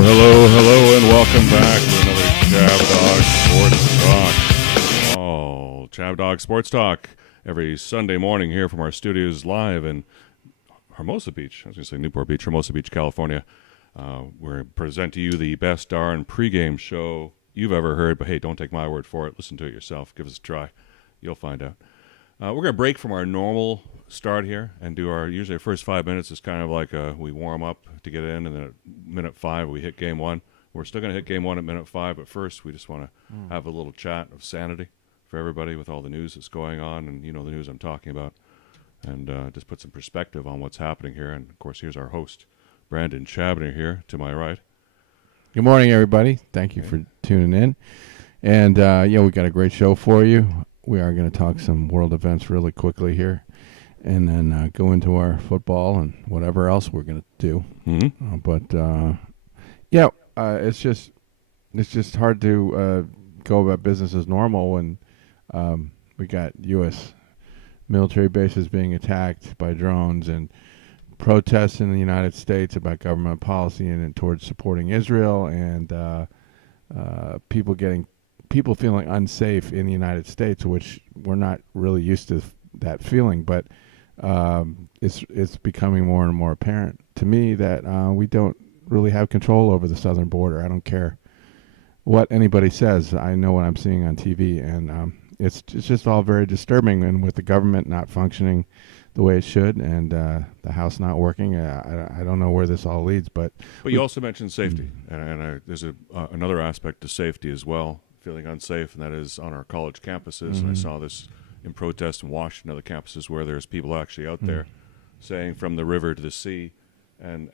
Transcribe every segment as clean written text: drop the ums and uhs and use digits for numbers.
Hello, and welcome back to another ChabDog Sports Talk. Oh, ChabDog Sports Talk every Sunday morning here from our studios live in Hermosa Beach. I was going to say Newport Beach, Hermosa Beach, California. We're present to you the best darn pregame show you've ever heard. But hey, don't take my word for it. Listen to it yourself. Give us a try. You'll find out. We're going to break from our normal start here and do usually our first 5 minutes is kind of like we warm up to get in, and then at minute 5 we hit game 1. We're still going to hit game 1 at minute 5, but first we just want to have a little chat of sanity for everybody with all the news that's going on, and you know the news I'm talking about, and just put some perspective on what's happening here. And of course, here's our host, Brandon Chabner, here to my right. Good morning, everybody. Thank you for tuning in. And we got a great show for you. We are going to talk some world events really quickly here, and then go into our football and whatever else we're going to do. Mm-hmm. It's just hard to go about business as normal when we got U.S. military bases being attacked by drones and protests in the United States about government policy and towards supporting Israel, and people feeling unsafe in the United States, which we're not really used to that feeling, but it's becoming more and more apparent to me that we don't really have control over the southern border. I don't care what anybody says. I know what I'm seeing on TV, and it's just all very disturbing. And with the government not functioning the way it should, and the House not working, I don't know where this all leads. But you also mentioned safety, and there's another aspect to safety as well, feeling unsafe, and that is on our college campuses. Mm-hmm. And I saw this in protest in Washington, other campuses where there's people actually out there saying from the river to the sea, and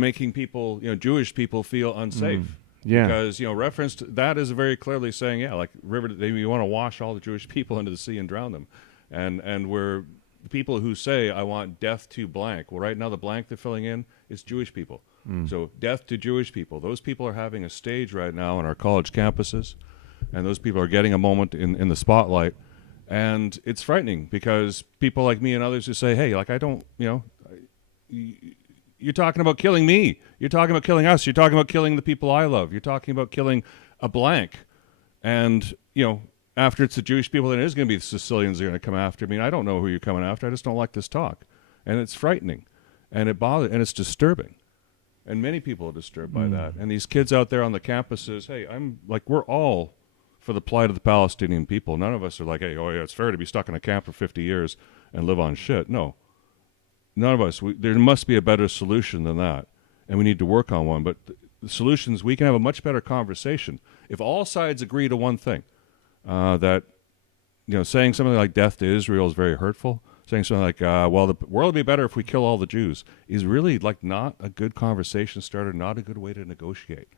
making people, Jewish people feel unsafe. Yeah. Because, referenced, that is very clearly saying, you want to wash all the Jewish people into the sea and drown them. And we're people who say, I want death to blank. Well, right now the blank they're filling in is Jewish people. So death to Jewish people. Those people are having a stage right now on our college campuses, and those people are getting a moment in the spotlight. And it's frightening because people like me and others who say, hey, I don't, you're talking about killing me. You're talking about killing us. You're talking about killing the people I love. You're talking about killing a blank. And, after it's the Jewish people, then it is going to be the Sicilians that are going to come after me. I don't know who you're coming after. I just don't like this talk. And it's frightening. And it bothers, and it's disturbing. And many people are disturbed by that. And these kids out there on the campuses, hey, we're all for the plight of the Palestinian people. None of us are like, hey, it's fair to be stuck in a camp for 50 years and live on shit. No. None of us. There must be a better solution than that. And we need to work on one. But the solutions, we can have a much better conversation. If all sides agree to one thing, that, saying something like death to Israel is very hurtful. Saying something like, the world would be better if we kill all the Jews is really not a good conversation starter, not a good way to negotiate.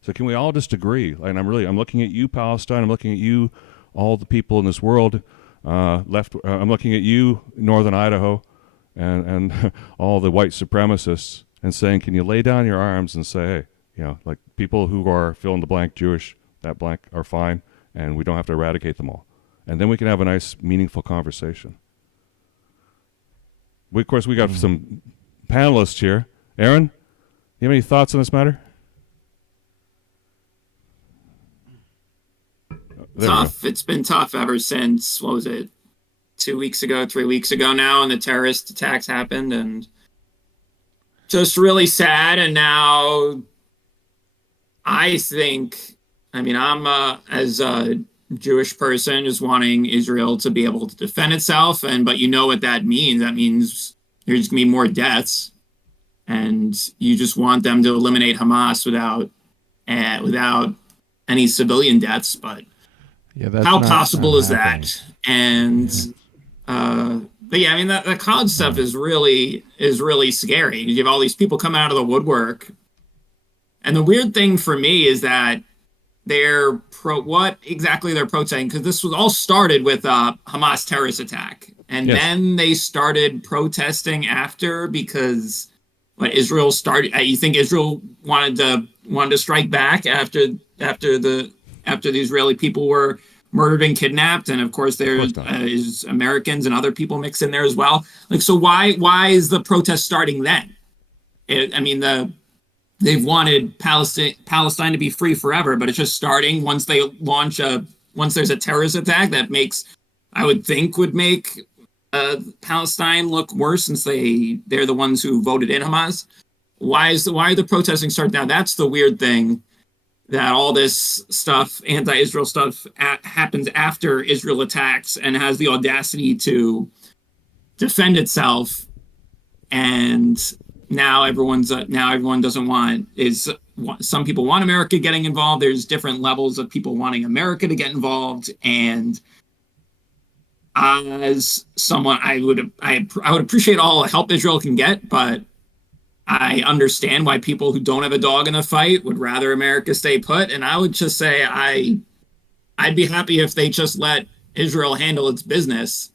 So can we all just agree? And I'm looking at you, Palestine. I'm looking at you, all the people in this world, I'm looking at you, Northern Idaho, and all the white supremacists, and saying, can you lay down your arms and say, hey, people who are fill in the blank Jewish, that blank are fine, and we don't have to eradicate them all. And then we can have a nice, meaningful conversation. Of course, we got some panelists here. Aaron, you have any thoughts on this matter? Tough. It's been tough ever since, 2 weeks ago, 3 weeks ago now, and the terrorist attacks happened, and just really sad. And now I think, I'm as a Jewish person just wanting Israel to be able to defend itself, but you know what that means. That means there's going to be more deaths, and you just want them to eliminate Hamas without any civilian deaths. But how possible is that? And the college stuff is really scary. You have all these people coming out of the woodwork, and the weird thing for me is that they're what exactly they're protesting, because this was all started with a Hamas terrorist attack, and then they started protesting after because Israel started. You think Israel wanted to strike back after the Israeli people were murdered and kidnapped, and of course there is Americans and other people mixed in there as well. So why is the protest starting then? they've wanted Palestine to be free forever, but it's just starting once they launch once there's a terrorist attack that would make Palestine look worse, since they're the ones who voted in Hamas. Why are the protesting starting now? That's the weird thing, that all this stuff, anti-Israel stuff, happens after Israel attacks and has the audacity to defend itself, and now everyone doesn't want some people want America getting involved. There's different levels of people wanting America to get involved, and as someone, I would appreciate all the help Israel can get, but I understand why people who don't have a dog in the fight would rather America stay put. And I would just say I'd be happy if they just let Israel handle its business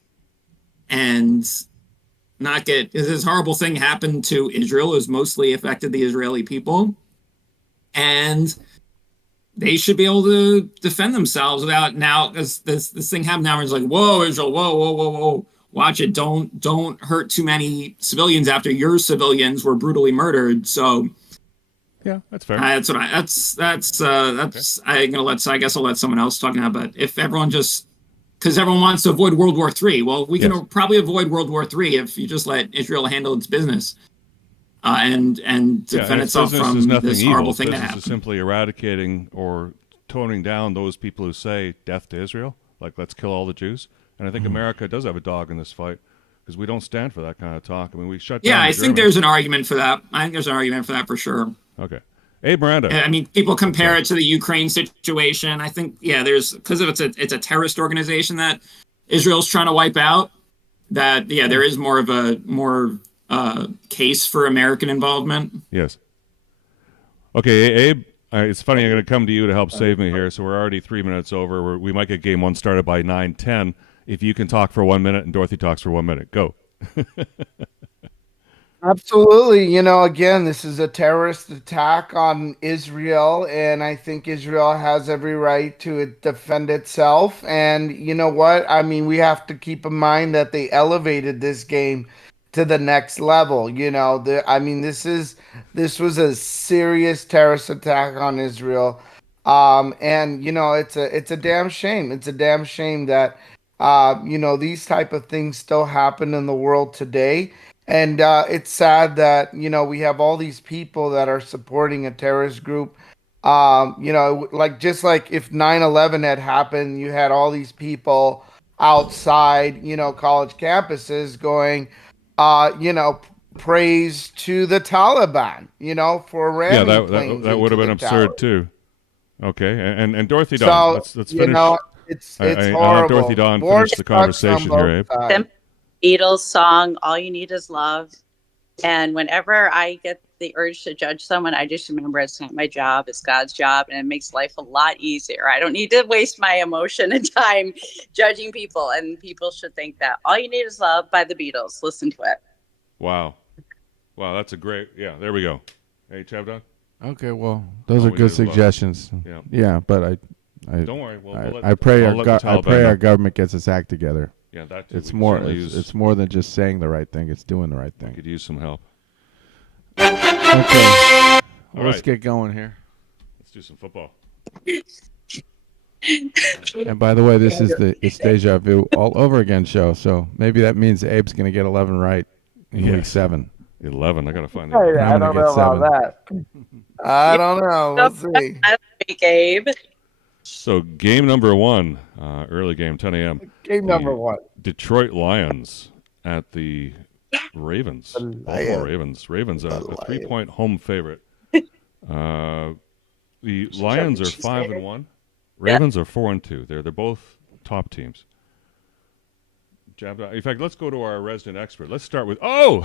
and not get, because this horrible thing happened to Israel. It was mostly affected the Israeli people, and they should be able to defend themselves without, now, because this thing happened now, and it's like, whoa, Israel, whoa, watch it, don't hurt too many civilians after your civilians were brutally murdered. So yeah, that's fair. I guess I'll let someone else talk now. But if everyone because everyone wants to avoid World War III, well, we can probably avoid World War III if you just let Israel handle its business and defend itself from this horrible thing that happened. Business is simply eradicating or toning down those people who say death to Israel, like let's kill all the Jews. And I think America does have a dog in this fight, because we don't stand for that kind of talk. I mean, we shut down. Yeah, I think there's an argument for that. I think there's an argument for that for sure. Okay. Abe Miranda. I mean, people compare it to the Ukraine situation. I think, because it's a terrorist organization that Israel's trying to wipe out, that, there is more of a case for American involvement. Yes. Okay, Abe, it's funny, I'm going to come to you to help save me here. So we're already 3 minutes over. We might get game one started by 9:10. If you can talk for 1 minute and Dorothy talks for 1 minute, go. Absolutely. Again, this is a terrorist attack on Israel, and I think Israel has every right to defend itself. And you know what? I mean, we have to keep in mind that they elevated this game to the next level. This was a serious terrorist attack on Israel. And it's a damn shame. It's a damn shame that these type of things still happen in the world today. And it's sad that, we have all these people that are supporting a terrorist group. Just like if 9/11 had happened, you had all these people outside, college campuses going, praise to the Taliban, for ramming planes. That would have been absurd too. Okay, and Dorothy Dawn, let's finish. It's horrible. I'll have Dorothy Dawn finish the conversation here, Abe. Beatles song, All You Need Is Love. And whenever I get the urge to judge someone, I just remember it's not my job, it's God's job, and it makes life a lot easier. I don't need to waste my emotion and time judging people, and people should think that. All You Need Is Love by the Beatles. Listen to it. Wow, that's a great, there we go. Hey, ChabDog? Okay, well, those are good suggestions. Yeah, but I don't worry. I pray our government gets its act together. Yeah, that too. It's more than just saying the right thing. It's doing the right thing. We could use some help. Okay. Let's get going here. Let's do some football. And by the way, this is It's Deja Vu all over again show. So maybe that means Abe's going to get 11 right in week 7. 11. I got to find out. I don't know about that. I don't know. We'll see. Abe. So game number 1, early game, 10 a.m. Game number 1. Detroit Lions at the Ravens. Baltimore Ravens. Ravens a 3-point home favorite. The Lions are 5-1. Ravens are 4-2. They're both top teams. In fact, let's go to our resident expert. Let's start with throw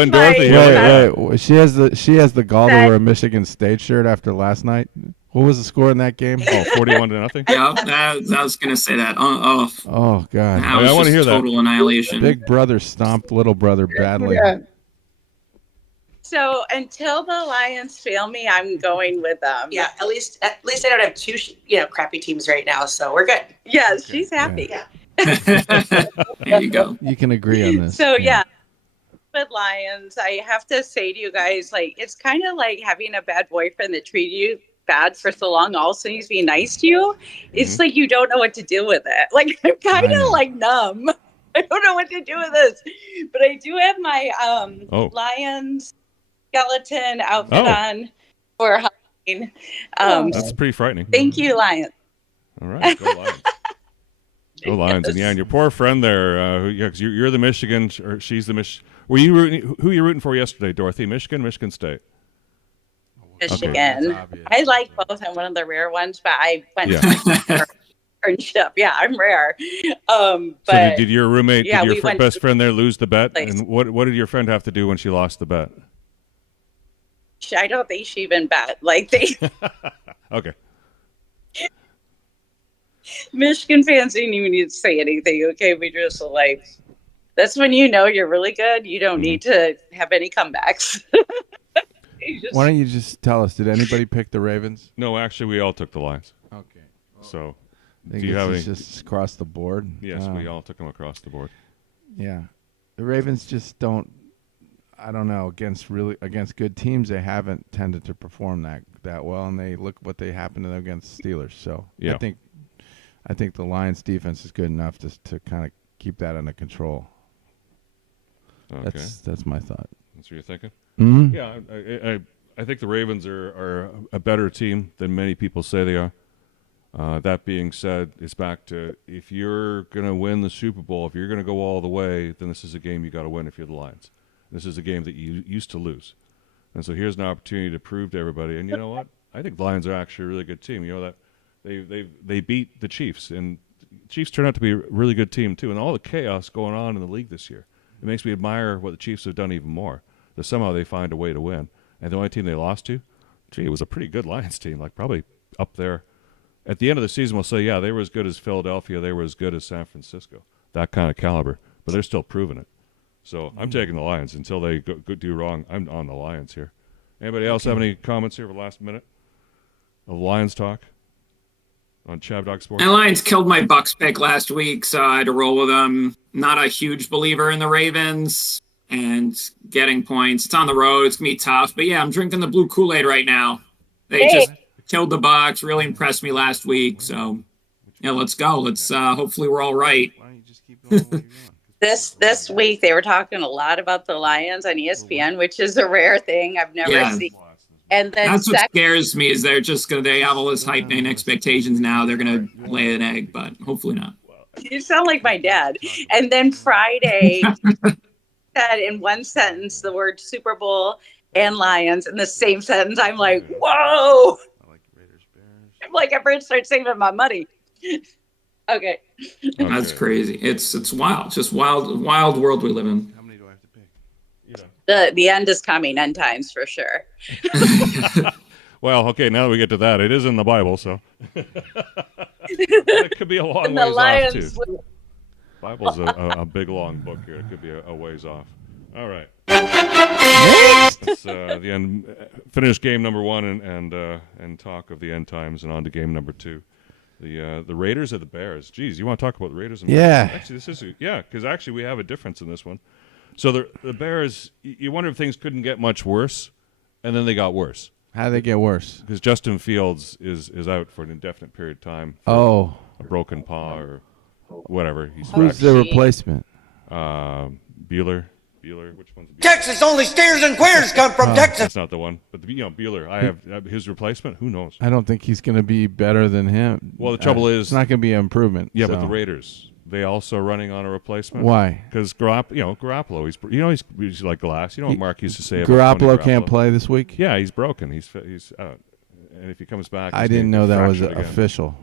in Dorothy. Wait. She has the gall to wear a Michigan State shirt after last night. What was the score in that game? 41-0. Yeah, I was going to say that. Oh God. I want to hear that. Total annihilation. Big brother stomped little brother badly. Yeah. So until the Lions fail me, I'm going with them. Yeah, at least I don't have two crappy teams right now, so we're good. Yeah, she's happy. Yeah. There you go. You can agree on this. So yeah. stupid Lions. I have to say to you guys, like, it's kind of like having a bad boyfriend that treated you bad for so long. Also, he's being nice to you. It's like you don't know what to do with it. Like, I'm kind of like numb. I don't know what to do with this. But I do have my Lions skeleton outfit on for Halloween. That's pretty frightening. Thank you, Lions. All right, go Lions. Go Lions. Yes. And your poor friend there, because you're the Michigan, or she's the Who are you rooting for yesterday, Dorothy? Michigan State? Michigan. Okay. I like both. I'm one of the rare ones, but I went for friendship. Yeah, I'm rare. But so did your roommate, did your best friend there lose the bet? And what did your friend have to do when she lost the bet? I don't think she even bet. Like they. Okay. Michigan fans didn't even need to say anything. Okay, we just like. That's when you know you're really good. You don't need to have any comebacks. Why don't you just tell us? Did anybody pick the Ravens? No, actually, we all took the Lions. Okay. So, do you have any? Just across the board. Yes, we all took them across the board. Yeah, the Ravens just don't. I don't know, against good teams, they haven't tended to perform that well, and they look what they happened to them against Steelers. So yeah. I think the Lions defense is good enough to kind of keep that under control. Okay. That's my thought. That's what you're thinking? Mm-hmm. Yeah, I think the Ravens are a better team than many people say they are. That being said, it's back to if you're going to win the Super Bowl, if you're going to go all the way, then this is a game you got to win if you're the Lions. This is a game that you used to lose. And so here's an opportunity to prove to everybody. And you know what? I think the Lions are actually a really good team. You know that they beat the Chiefs, and the Chiefs turned out to be a really good team too. And all the chaos going on in the league this year, it makes me admire what the Chiefs have done even more. That somehow they find a way to win. And the only team they lost to, it was a pretty good Lions team, like probably up there. At the end of the season, we'll say, yeah, they were as good as Philadelphia, they were as good as San Francisco, that kind of caliber. But they're still proving it. So I'm taking the Lions until they go do wrong. I'm on the Lions here. Anybody else have any comments here for the last minute of Lions talk on ChabDog Sports? My Lions killed my Bucs pick last week, so I had to roll with them. Not a huge believer in the Ravens and getting points. It's on the road. It's going to be tough. But, yeah, I'm drinking the blue Kool-Aid right now. They just killed the Bucs, really impressed me last week. So, yeah, let's go. Let's hopefully we're all right. Why don't you just keep going where you're going? This week they were talking a lot about the Lions on ESPN, which is a rare thing I've never seen. And then that's what scares me is they have all this hype and expectations now. They're gonna lay an egg, but hopefully not. You sound like my dad. And then Friday said in one sentence the word Super Bowl and Lions in the same sentence. I'm like, whoa! I like Raiders, Bears. I'm like, I better start saving my money. Okay. That's crazy. It's wild. Just wild world we live in. How many do I have to pick? The end is coming, end times for sure. Well, okay, now that we get to that, it is in the Bible, so it could be a long ways off too. Bible's a big long book here. It could be a ways off. All right. That's the end. Finish game number 1 and talk of the end times, and on to game number 2. The Raiders or the Bears? Geez, you want to talk about the Raiders and Bears? Actually, because actually we have a difference in this one. So the Bears, you wonder if things couldn't get much worse, and then they got worse. How did they get worse? Because Justin Fields is out for an indefinite period of time. For a broken paw or whatever. Who's the replacement? Bueller. Which one's Bueller? Texas, only steers and queers come from Texas. That's not the one. But Bueller. I have his replacement. Who knows? I don't think he's going to be better than him. Well, the trouble is it's not going to be an improvement. Yeah, but the Raiders, they also running on a replacement. Why? Because Garoppolo, he's like glass. You know what Mark used to say about Garoppolo can't play this week? Yeah, he's broken. He's out. And if he comes back, I didn't know that was official.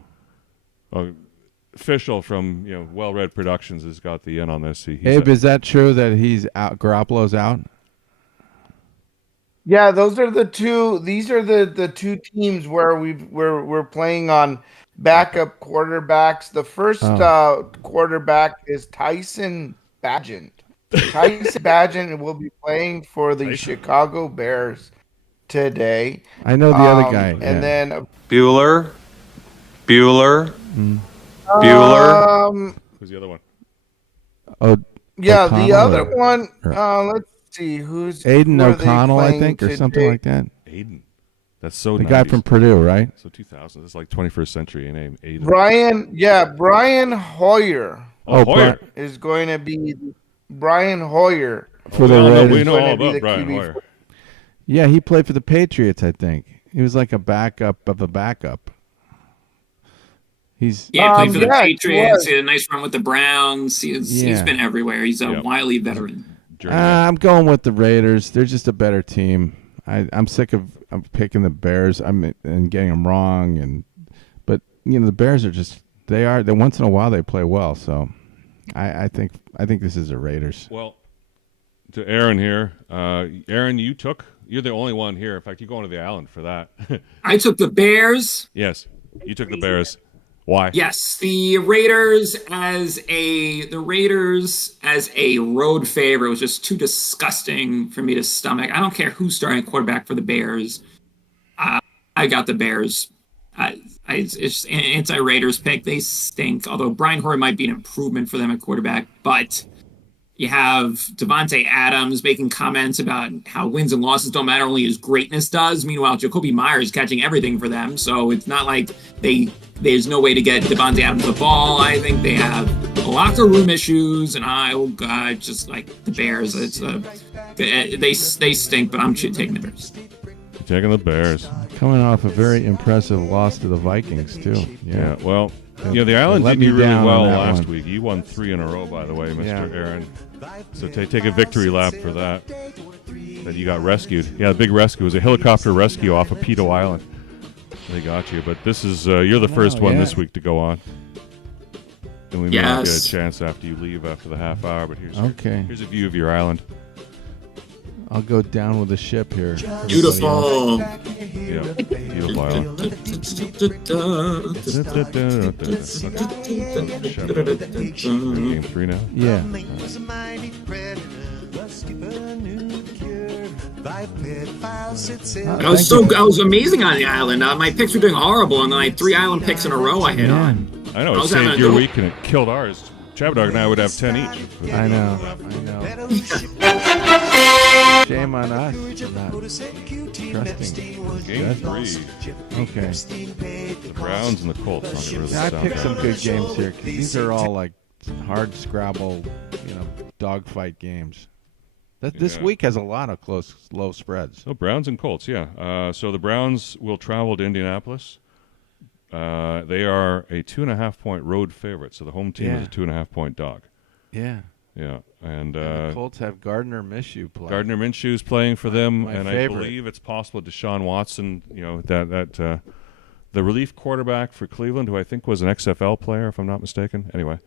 Official from Well-Read Productions has got the in on this. Abe, is that true that he's out? Garoppolo's out? Yeah, those are the two. These are the two teams where we're playing on backup quarterbacks. The first quarterback is Tyson Bagent. Tyson Bagent will be playing for the Chicago Bears today. I know the other guy. And then Bueller. Who's the other one? Oh, yeah, O'Connell the other one. Let's see who's Aiden who are they O'Connell, I playing think, or today? something like that. Aiden. That's so The guy 90s. from Purdue, right? So 2000. It's like 21st century name. Aiden. Brian Hoyer Oh, Hoyer. is going to be Brian Hoyer. For the we Raiders. know all going to be about the Brian QB Hoyer. Yeah, he played for the Patriots, I think. He was like a backup of a backup. He's Yeah, he played for the yeah, he Patriots. was. He had a nice run with the Browns. He's been everywhere. He's a Yep. wily veteran. I'm going with the Raiders. They're just a better team. I'm sick of picking the Bears. And getting them wrong. But the Bears are just they once in a while they play well. So I think this is the Raiders. Well, to Aaron here, Aaron, you're the only one here. In fact, you're going to the island for that. I took the Bears. Yes, you took the Bears. Why? Yes, the Raiders as a road favorite was just too disgusting for me to stomach. I don't care who's starting quarterback for the Bears. I got the Bears. It's an anti-Raiders pick. They stink. Although Brian Hoyer might be an improvement for them at quarterback, but you have Devontae Adams making comments about how wins and losses don't matter, only his greatness does. Meanwhile, Jacoby Myers catching everything for them, so it's not like there's no way to get Devontae Adams the ball. I think they have locker room issues, and just like the Bears. They stink, but I'm taking the Bears. You're taking the Bears. Coming off a very impressive loss to the Vikings too. Yeah. Well, the Island let did you me really down well on that last one. week. You won 3 in a row, by the way, Mr. Yeah. Aaron. So take a victory lap for that. That you got rescued. Yeah, the big rescue. It was a helicopter rescue off of Peto Island. They got you. But this is you're the first one this week to go on. And we may not get a chance after you leave after the half hour. But here's a view of your island. I'll go down with the ship here. Beautiful. Yeah, beautiful island. Game 3 now? Yeah. I was amazing on the island. My picks were doing horrible, and then I had 3 island picks in a row I hit on. I know, I it was saved having a your good- week and it killed ours. ChabDog and I would have 10 each. I know. Shame on us for not trusting. Game 3. Okay. The Browns and the Colts. I picked some good games here because these are all like hard scrabble, dogfight games. This week has a lot of close, low spreads. So Browns and Colts, yeah. So the Browns will travel to Indianapolis. They are a 2.5-point road favorite. So the home team is a 2.5-point dog. Yeah. Yeah, and the Colts have Gardner Minshew playing. Gardner Minshew's playing for them, My and favorite. I believe it's possible Deshaun Watson, the relief quarterback for Cleveland, who I think was an XFL player, if I'm not mistaken. Anyway,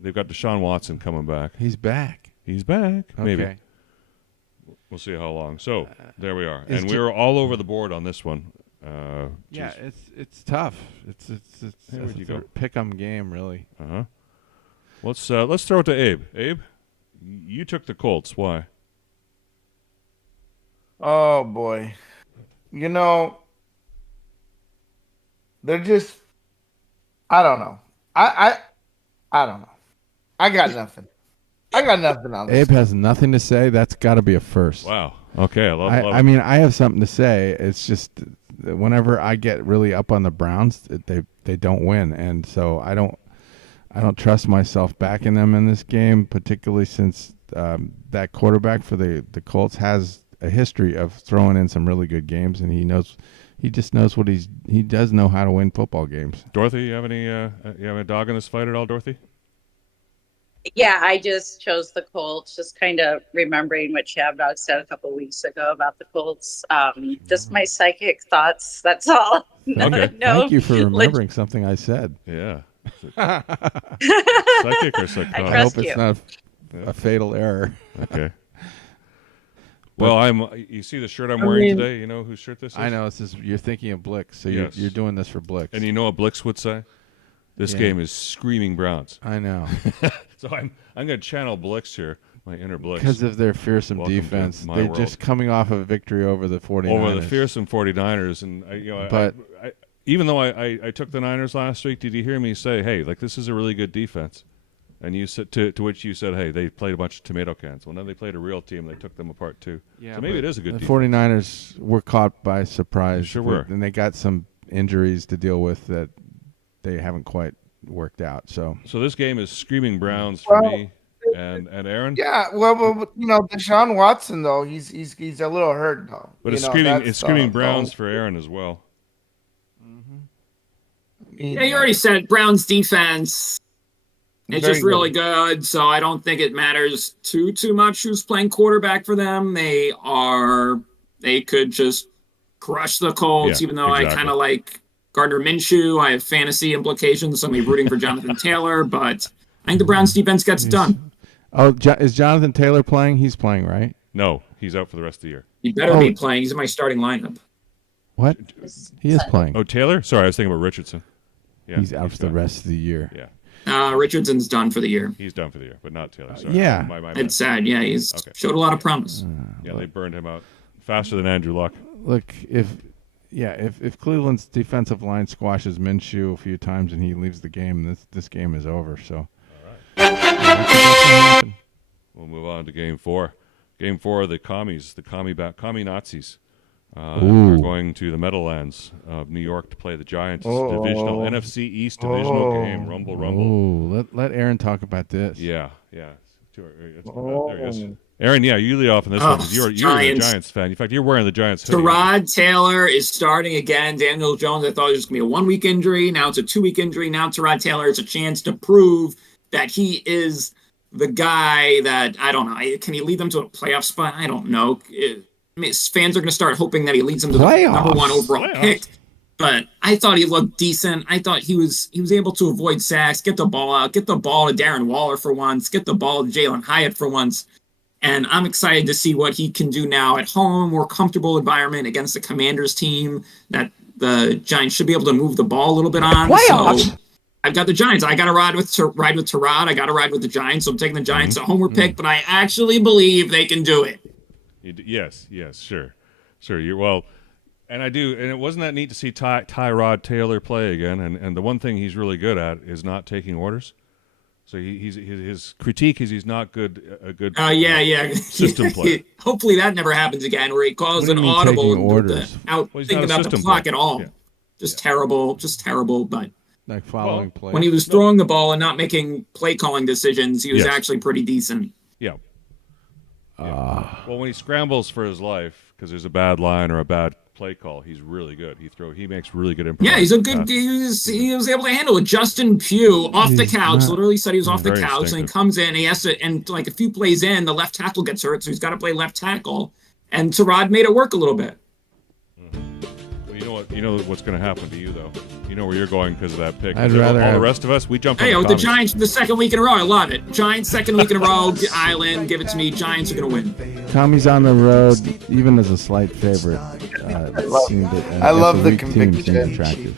they've got Deshaun Watson coming back. He's back. He's back. Okay. Maybe. We'll see how long. So there we are, and we were all over the board on this one. Yeah, it's tough. It's where'd you go? Pick 'em game, really. Let's throw it to Abe. Abe, you took the Colts. Why? Oh boy, they're just. I don't know. I don't know. I got nothing. On this. Abe has nothing to say. That's got to be a first. Wow. Okay, I love I mean, I have something to say. It's just whenever I get really up on the Browns, they don't win, and so I don't trust myself backing them in this game, particularly since that quarterback for the Colts has a history of throwing in some really good games, and he just knows he does know how to win football games. Dorothy, you have a dog in this fight at all, Dorothy? Yeah, I just chose the Colts, just kind of remembering what ChabDog said a couple weeks ago about the Colts. Just my psychic thoughts, that's all. Okay. No, Thank you for remembering something I said. Yeah. Psychic or psychotic? I trust hope it's you. not a fatal error. Okay. Well, you see the shirt I'm wearing today? You know whose shirt this is? I know. You're thinking of Blix, so Yes. you're doing this for Blix. And you know what Blix would say? This game is screaming Browns. I know. So I'm going to channel Blix here, my inner Blix. Because of their fearsome Welcome to defense. my They're world. just coming off of a victory over the 49ers. Over the fearsome 49ers. And even though I took the Niners last week, did you hear me say, hey, this is a really good defense? And you said to which you said, hey, they played a bunch of tomato cans. Well, then they played a real team. They took them apart too. Yeah, so maybe it is a good the defense. 49ers were caught by surprise. They sure were. And they got some injuries to deal with that they haven't quite worked out. So this game is screaming Browns for me and Aaron. Yeah, well, Deshaun Watson though, he's a little hurt though. But it's screaming Browns for Aaron as well. Yeah, you already said Browns defense. It's just really good, so I don't think it matters too much who's playing quarterback for them. They could just crush the Colts, even though I kind of like Gardner Minshew. I have fantasy implications, so I'm rooting for Jonathan Taylor, but I think the Browns defense gets it done. Oh, is Jonathan Taylor playing? He's playing, right? No, he's out for the rest of the year. He better be playing. He's in my starting lineup. What? He is playing. Oh, Taylor? Sorry, I was thinking about Richardson. Yeah, he's out for the rest of the year. Yeah. Richardson's done for the year. He's done for the year, but not Taylor. Sorry. Yeah. It's sad. Yeah, he's showed a lot of promise. They burned him out faster than Andrew Luck. Look, if Cleveland's defensive line squashes Minshew a few times and he leaves the game, this game is over. So, all right. We'll move on to Game 4. Game 4, the commies, the commie Nazis, are going to the Meadowlands of New York to play the Giants. Divisional NFC East divisional game. Rumble. Oh, let Aaron talk about this. Yeah. There he is. Aaron, you lead off in this one because you're a Giants fan. In fact, you're wearing the Giants hoodie. Tyrod Taylor is starting again. Daniel Jones, I thought it was going to be a 1-week injury. Now it's a 2-week injury. Now Tyrod Taylor has a chance to prove that he is the guy that, I don't know, can he lead them to a playoff spot? I don't know. Fans are going to start hoping that he leads them to the number 1 overall pick. But I thought he looked decent. I thought he was able to avoid sacks, get the ball out, get the ball to Darren Waller for once, get the ball to Jalen Hyatt for once. And I'm excited to see what he can do now at home, more comfortable environment against the Commanders team that the Giants should be able to move the ball a little bit on. Playoffs. So I've got the Giants. I got to ride with Tyrod. I got to ride with the Giants. So I'm taking the Giants a homer pick, but I actually believe they can do it. Yes, sure. And I do, and it wasn't that neat to see Tyrod Taylor play again. And the one thing he's really good at is not taking orders. So his critique is he's not a good system player. Hopefully that never happens again, where he calls an audible thinking about the clock at all. Just terrible. But like following play. When he was throwing the ball and not making play calling decisions, he was actually pretty decent. Yeah. Well, when he scrambles for his life because there's a bad line or a bad play call, he's really good. He makes really good improvisation. Yeah, he's a good. He was able to handle it. Justin Pugh off the couch. Literally said he was off the couch, and he comes in. And he has to, and like a few plays in, the left tackle gets hurt, so he's got to play left tackle. And Tyrod made it work a little bit. Well, you know what? You know what's going to happen to you though. You know where you're going because of that pick. I'd rather all the rest of us, we jump. Hey, with the Giants for the second week in a row, I love it. Giants second week in a row. Island, give it to me. Giants are going to win. Tommy's on the road, even as a slight favorite. I love the conviction. Attractive.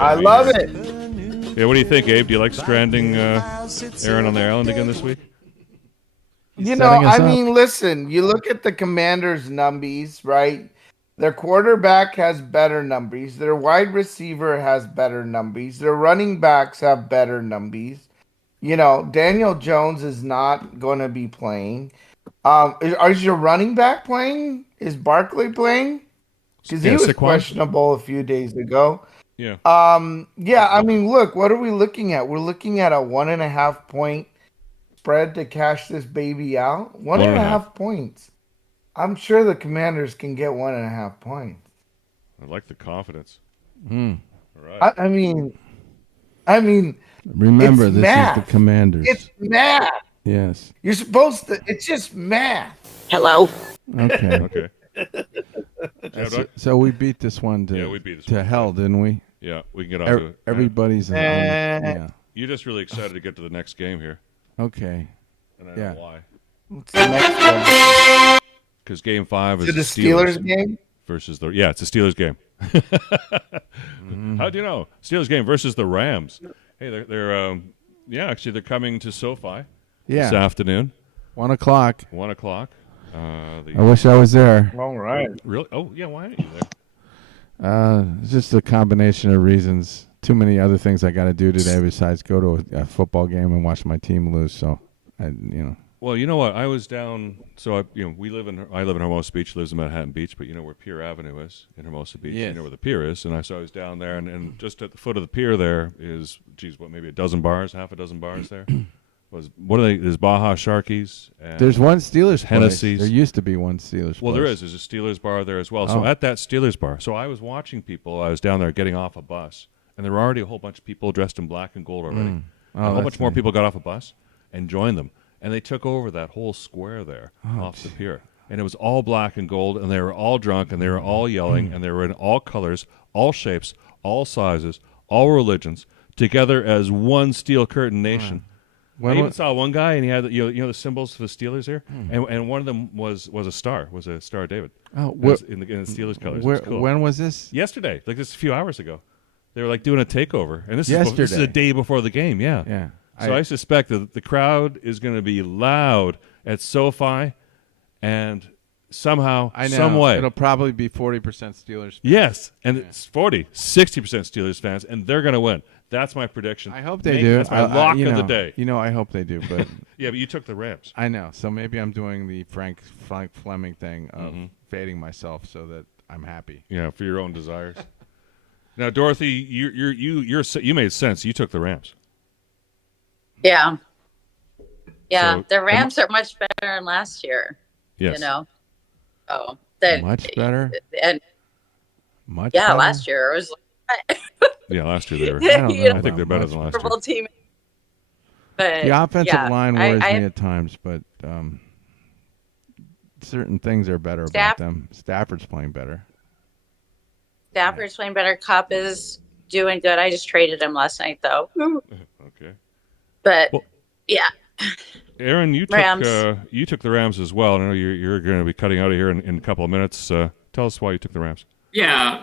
I love it. Yeah, what do you think, Abe? Do you like stranding Aaron on the island again this week? Listen, you look at the Commanders' numbies, right? Their quarterback has better numbies. Their wide receiver has better numbies. Their running backs have better numbies. Daniel Jones is not going to be playing. Is your running back playing? Is Barkley playing? Because he was questionable a few days ago. Yeah. Look, what are we looking at? We're looking at a 1.5 point spread to cash this baby out. 1.5 points. I'm sure the Commanders can get 1.5 points. I like the confidence. All right. I mean, remember this is the Commanders. It's math. Yes. You're supposed to. It's just math. Hello. Okay. So we beat this one to hell, didn't we? Yeah, we can get on to it. Everybody's You're just really excited to get to the next game here. Okay. And I know why. What's the next one? Because Game 5 is the Steelers game versus the it's a Steelers game. How do you know? Steelers game versus the Rams. Hey, they're actually they're coming to SoFi this afternoon. 1 o'clock. 1 o'clock. I wish I was there. All right. Really? Oh yeah. Why aren't you there? It's just a combination of reasons. too many other things I got to do today besides go to a football game and watch my team lose. So, Well, you know what? I was down. So I live in Hermosa Beach. Lives in Manhattan Beach, but you know where Pier Avenue is in Hermosa Beach. Yes. You know where the pier is, and I was down there, and just at the foot of the pier there is, maybe a dozen bars, half a dozen bars there. What are they? There's Baja Sharkies. And there's one Steelers Hennessy's. place. There used to be one Steelers. Well, place. there is. There's a Steelers bar there as well. So at that Steelers bar, so I was watching people. I was down there getting off a bus, and there were already a whole bunch of people dressed in black and gold already. And a whole bunch more people got off a bus and joined them, and they took over that whole square there off the pier. And it was all black and gold, and they were all drunk, and they were all yelling, and they were in all colors, all shapes, all sizes, all religions, together as one Steel Curtain nation. I even saw one guy, and he had the symbols for the Steelers here, and one of them was a star of David. Oh, in the Steelers colors. Where, it was cool. When was this? Yesterday, like this a few hours ago. They were like doing a takeover, and this is a day before the game. Yeah. Yeah. So I suspect that the crowd is going to be loud at SoFi, and somehow, some way, it'll probably be 40% Steelers fans. Yes, and it's 60% Steelers fans, and they're going to win. That's my prediction. I hope they do. That's my lock of the day. I hope they do. But yeah, but you took the Rams. I know. So maybe I'm doing the Frank Fleming thing of fading myself so that I'm happy. Yeah, for your own desires. Now, Dorothy, you made sense. You took the Rams. Yeah. So, the Rams are much better than last year. Yes. Much better. And much better? last year it was. Yeah, last year they were. I don't know I think they're better than last year. Team. But the offensive line worries me at times, but certain things are better about them. Stafford's playing better. Stafford's playing better. Cup is doing good. I just traded him last night, though. Okay. But Aaron, you took the Rams as well. I know you're going to be cutting out of here in a couple of minutes. Tell us why you took the Rams. Yeah.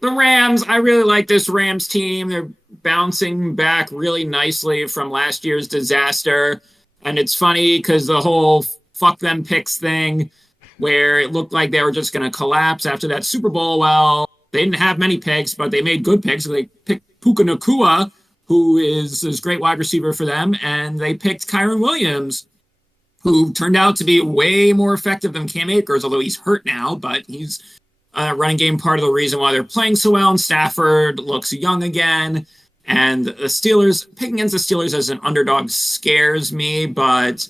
The Rams, I really like this Rams team. They're bouncing back really nicely from last year's disaster. And it's funny because the whole fuck them picks thing where it looked like they were just going to collapse after that Super Bowl. Well, they didn't have many picks, but they made good picks. So they picked Puka Nacua, who is a great wide receiver for them. And they picked Kyron Williams, who turned out to be way more effective than Cam Akers, although he's hurt now, but he's running game part of the reason why they're playing so well. And Stafford looks young again. And the Steelers, picking against the Steelers as an underdog scares me, but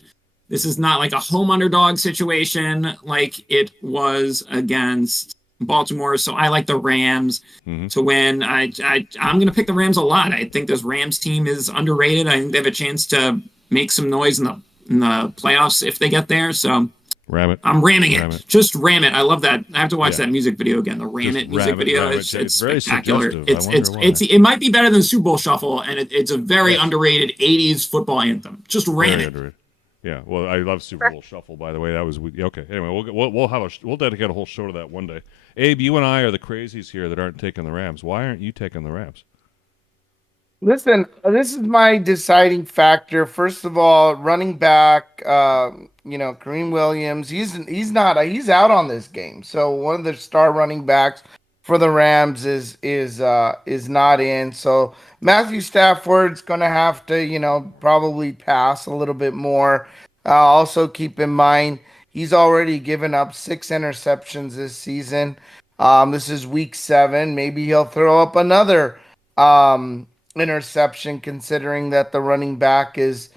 this is not like a home underdog situation like it was against Baltimore. So I like the Rams to win. I'm going to pick the Rams a lot. I think this Rams team is underrated. I think they have a chance to make some noise in the playoffs if they get there. So ram it. I'm ramming it. Just ram it. I love that. I have to watch that music video again. The Ram It music video. It's very spectacular. Suggestive. It might be better than Super Bowl Shuffle, and it's a very underrated 80s football anthem. Just ram it. Underrated. Yeah, well, I love Super Bowl Shuffle. By the way, that was okay. Anyway, we'll dedicate a whole show to that one day. Abe, you and I are the crazies here that aren't taking the Rams. Why aren't you taking the Rams? Listen, this is my deciding factor. First of all, running back, Kareem Williams, he's out on this game. So one of the star running backs for the Rams is not in. So Matthew Stafford's gonna have to, probably pass a little bit more. Also keep in mind he's already given up 6 interceptions this season. This is week 7. Maybe he'll throw up another interception, considering that the running back is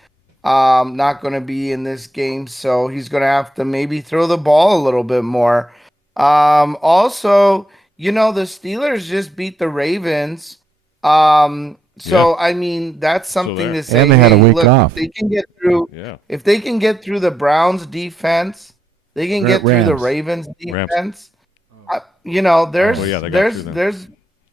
not going to be in this game, so he's going to have to maybe throw the ball a little bit more. Also, the Steelers just beat the Ravens, I mean that's something to say. And they had a week off. If they can get through, if they can get through the Browns defense, they can get through the Ravens defense.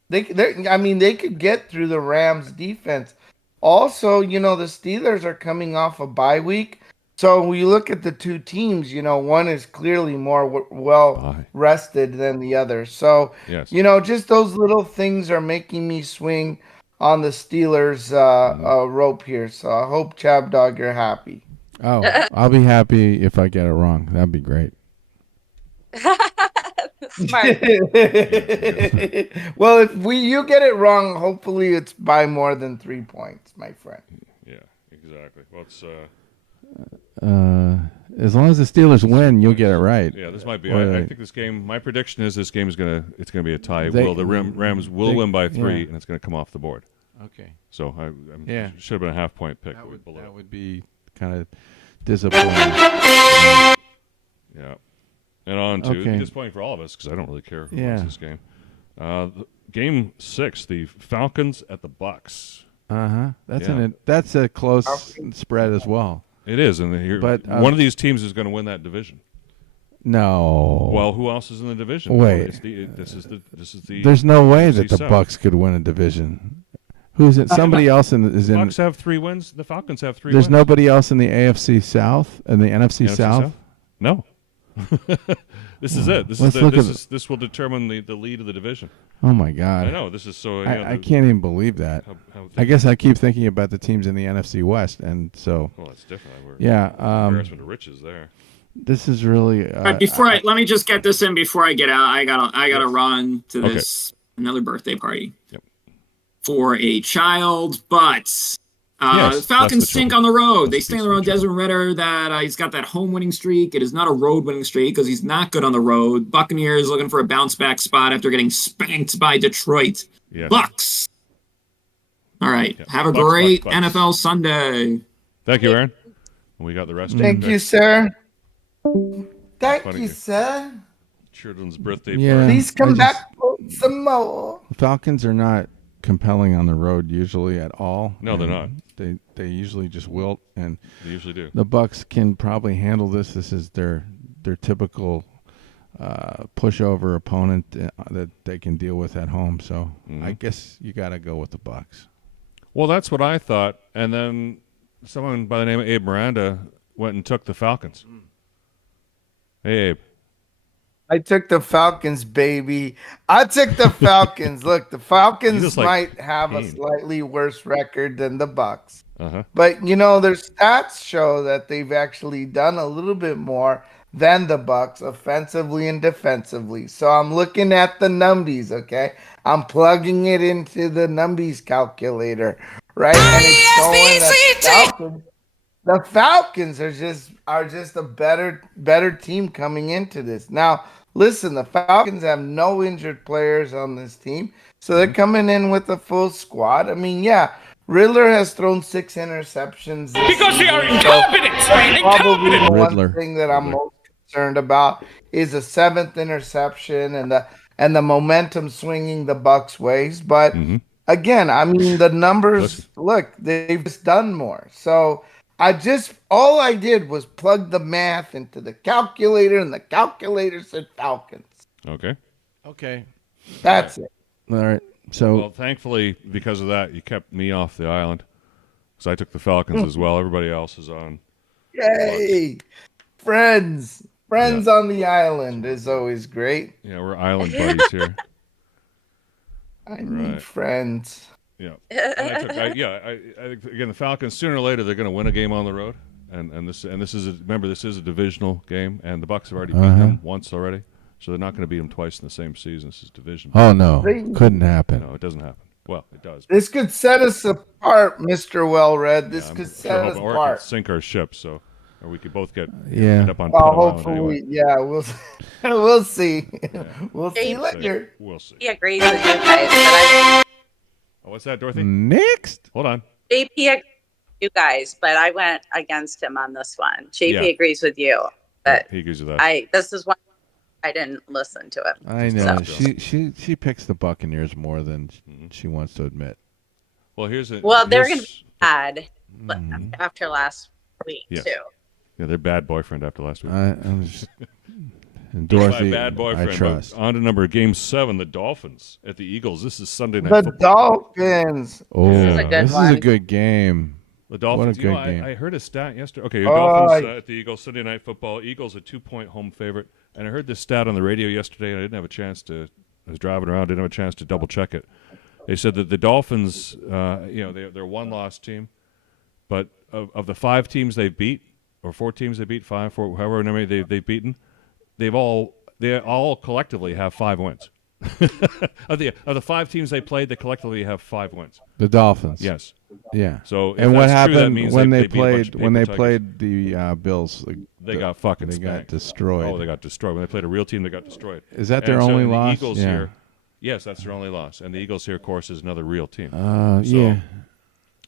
They could get through the Rams defense. Also, the Steelers are coming off a bye week. So when you look at the two teams, one is clearly more well rested than the other. So, just those little things are making me swing on the Steelers rope here. So I hope, ChabDog, you're happy. Oh, I'll be happy if I get it wrong. That'd be great. Smart. Well, if you get it wrong, hopefully it's by more than 3 points, my friend. Yeah, exactly. Well, it's As long as the Steelers win, you'll get it right. yeah. This might be. I think this game. My prediction is this game is gonna be a tie. They- The Rams will win by 3, yeah. and it's gonna come off the board. Okay. So Yeah. should have been a half-point pick. That below. would be kind of disappointing. Yeah. And on to Okay. disappointing for all of us because I don't really care who Yeah. wins this game. Game 6, the Falcons at the Bucs. That's a close spread as well. It is, and one of these teams is going to win that division. No. Well, who else is in the division? Wait. This is the. There's no way that the South. Bucs could win a division. Who's it? Somebody else is in. Bucs have 3 wins. The Falcons have 3 There's wins. nobody else in the AFC South and the NFC South. No. This is it. This will determine the lead of the division. Oh my God! I know this is so. I can't even believe that. how I guess I keep thinking about the teams in the NFC West, and so well, it's different. yeah. Embarrassment of riches there. This is really. All right, let me just get this in before I get out. I gotta run to this another birthday party for a child, but the Falcons stink on the road. They stink on the road. Desmond Ritter, he's got that home winning streak. It is not a road winning streak because he's not good on the road. Buccaneers looking for a bounce back spot after getting spanked by Detroit. Yes. Bucs. All right, have a Bucs, great Bucs. NFL Sunday. Thank you, Aaron. We got the rest. Thank of you, sir. Thank Funny. you, sir. Children's birthday Yeah. party. Please come back for some more. The Falcons are not compelling on the road usually at all. No, they're not. They usually just wilt, and They usually do. the Bucs can probably handle this. This is their typical pushover opponent that they can deal with at home. So I guess you got to go with the Bucs. Well, that's what I thought. And then someone by the name of Abe Miranda went and took the Falcons. Hey, Abe. I took the Falcons, baby. I took the Falcons. Look, the Falcons just like might have a Kane. slightly worse record than the Bucs. Uh-huh. But, their stats show that they've actually done a little bit more than the Bucs offensively and defensively. So I'm looking at the numbies, okay? I'm plugging it into the numbies calculator, right? And it's showing that the Falcons are just a better team coming into this. Now, listen, the Falcons have no injured players on this team, so they're coming in with a full squad. I mean, yeah, Riddler has thrown 6 interceptions because they are incompetent. Probably the Riddler. one thing that I'm most concerned about is a 7th interception and the momentum swinging the Bucs' ways. But again, I mean, the numbers. Look, they've just done more. So all I did was plug the math into the calculator, and the calculator said Falcons. Okay. That's it. All right. So Well, thankfully, because of that, you kept me off the island. Because I took the Falcons as well. Everybody else is on. Yay! Friends on the island is always great. Yeah, we're island buddies here. I need friends. Yeah. And I think again the Falcons sooner or later they're going to win a game on the road, and this is remember this is a divisional game, and the Bucs have already beaten them once already, so they're not going to beat them twice in the same season. This is division. oh no, couldn't happen. No, it doesn't happen. Well, it does. This could set us apart, Mr. Well-Read. This could I'm set us or it apart. could sink our ship, or we could both get Yeah. end up on Well, Petal Island hopefully, anyway. yeah, we'll see. We'll see So- later. We'll see. He agrees with you guys, but Oh, what's that, Dorothy? Next. Hold on. JP agrees with you guys, but I went against him on this one. JP Yeah. agrees with you, but He agrees with that. this is one I didn't listen to it. I know So- she picks the Buccaneers more than she wants to admit. Well, They're going to be bad after last week Yes. too. Yeah, they're bad boyfriend after last week. I'm just, and My Dorothy, bad boyfriend. I trust. But on to Game 7, the Dolphins at the Eagles. This is Sunday Night The Football. Dolphins. Oh, This is a good this is a one. good game. The Dolphins. What a good game. I heard a stat yesterday. Okay, Oh, Dolphins at the Eagles, Sunday Night Football. Eagles a 2-point home favorite. And I heard this stat on the radio yesterday, and I didn't have a chance to. I was driving around, didn't have a chance to double check it. They said that the Dolphins, they're a one-loss team, but of the 5 teams they beat, or 4 teams they beat, 5, 4, however many they've beaten, they've all they all collectively have 5 wins. of the 5 teams they played, they collectively have 5 wins. The Dolphins. Yes. Yeah. So if and what that's true, that happened means when they they beat a bunch played of when they paper tigers. played the Bills? They got fucking They got spanked. destroyed. Oh, they got destroyed. When they played a real team, they got destroyed. Is that their And so only the loss? Eagles Yeah. here. Yes, that's their only loss. And the Eagles here, of course, is another real team. Yeah.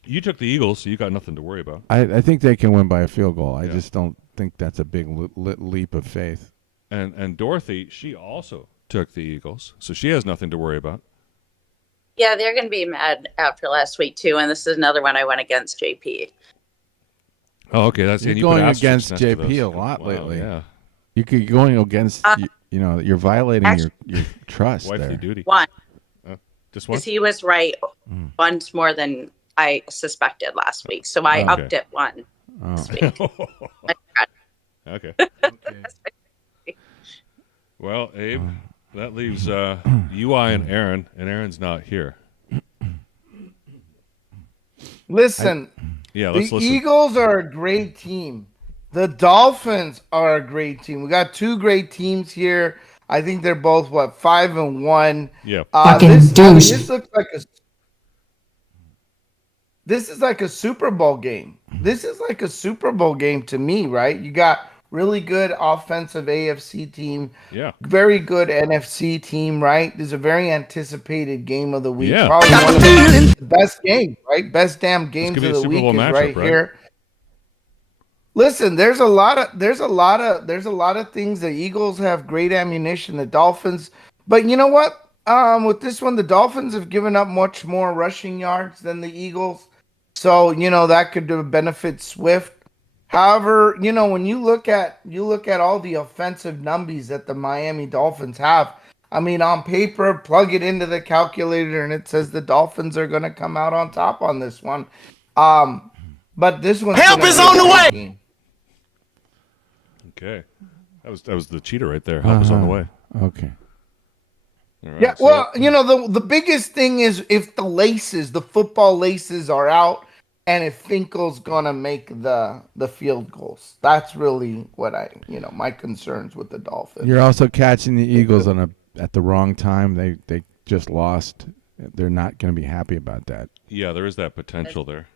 You took the Eagles, so you got nothing to worry about. I think they can win by a field goal. I Yeah. just don't think that's a big leap of faith. And Dorothy, she also took the Eagles, so she has nothing to worry about. Yeah, they're going to be mad after last week too, and this is another one I went against JP. Oh, okay. That's You're and you going put against asterisks next to JP those. a lot Wow, lately. Yeah, You're going against. You're violating your trust wifely there. duty. One, Just one. because he was right once more than I suspected last week, so I Okay. upped it one Oh. this week. Okay. Well, Abe, that leaves UI and Aaron's not here. Listen, Yeah, the let's listen. Eagles are a great team. The Dolphins are a great team. We got 2 great teams here. I think they're both 5-1. Yeah. This looks like this is like a Super Bowl game. This is like a Super Bowl game to me, right? You got really good offensive AFC team, Yeah. very good NFC team, right? This is a very anticipated game of the week. Yeah. Probably one of the best games, right? Best damn games could be of a the Super week Bowl is matchup, right right? here. Listen, there's a lot of things. The Eagles have great ammunition. The Dolphins, but you know what? With this one, the Dolphins have given up much more rushing yards than the Eagles, so that could benefit Swift. However, when you look at all the offensive numbies that the Miami Dolphins have, I mean, on paper, plug it into the calculator, and it says the Dolphins are going to come out on top on this one. But this one, Help is on the way. Okay. That was the cheater right there. Help is on the way. Okay. All right, Yeah, so- well, the biggest thing is if the football laces are out, and if Finkel's gonna make the field goals. That's really what my concerns with the Dolphins. You're also catching the Eagles at the wrong time. They just lost. They're not going to be happy about that. Yeah, there is that potential there.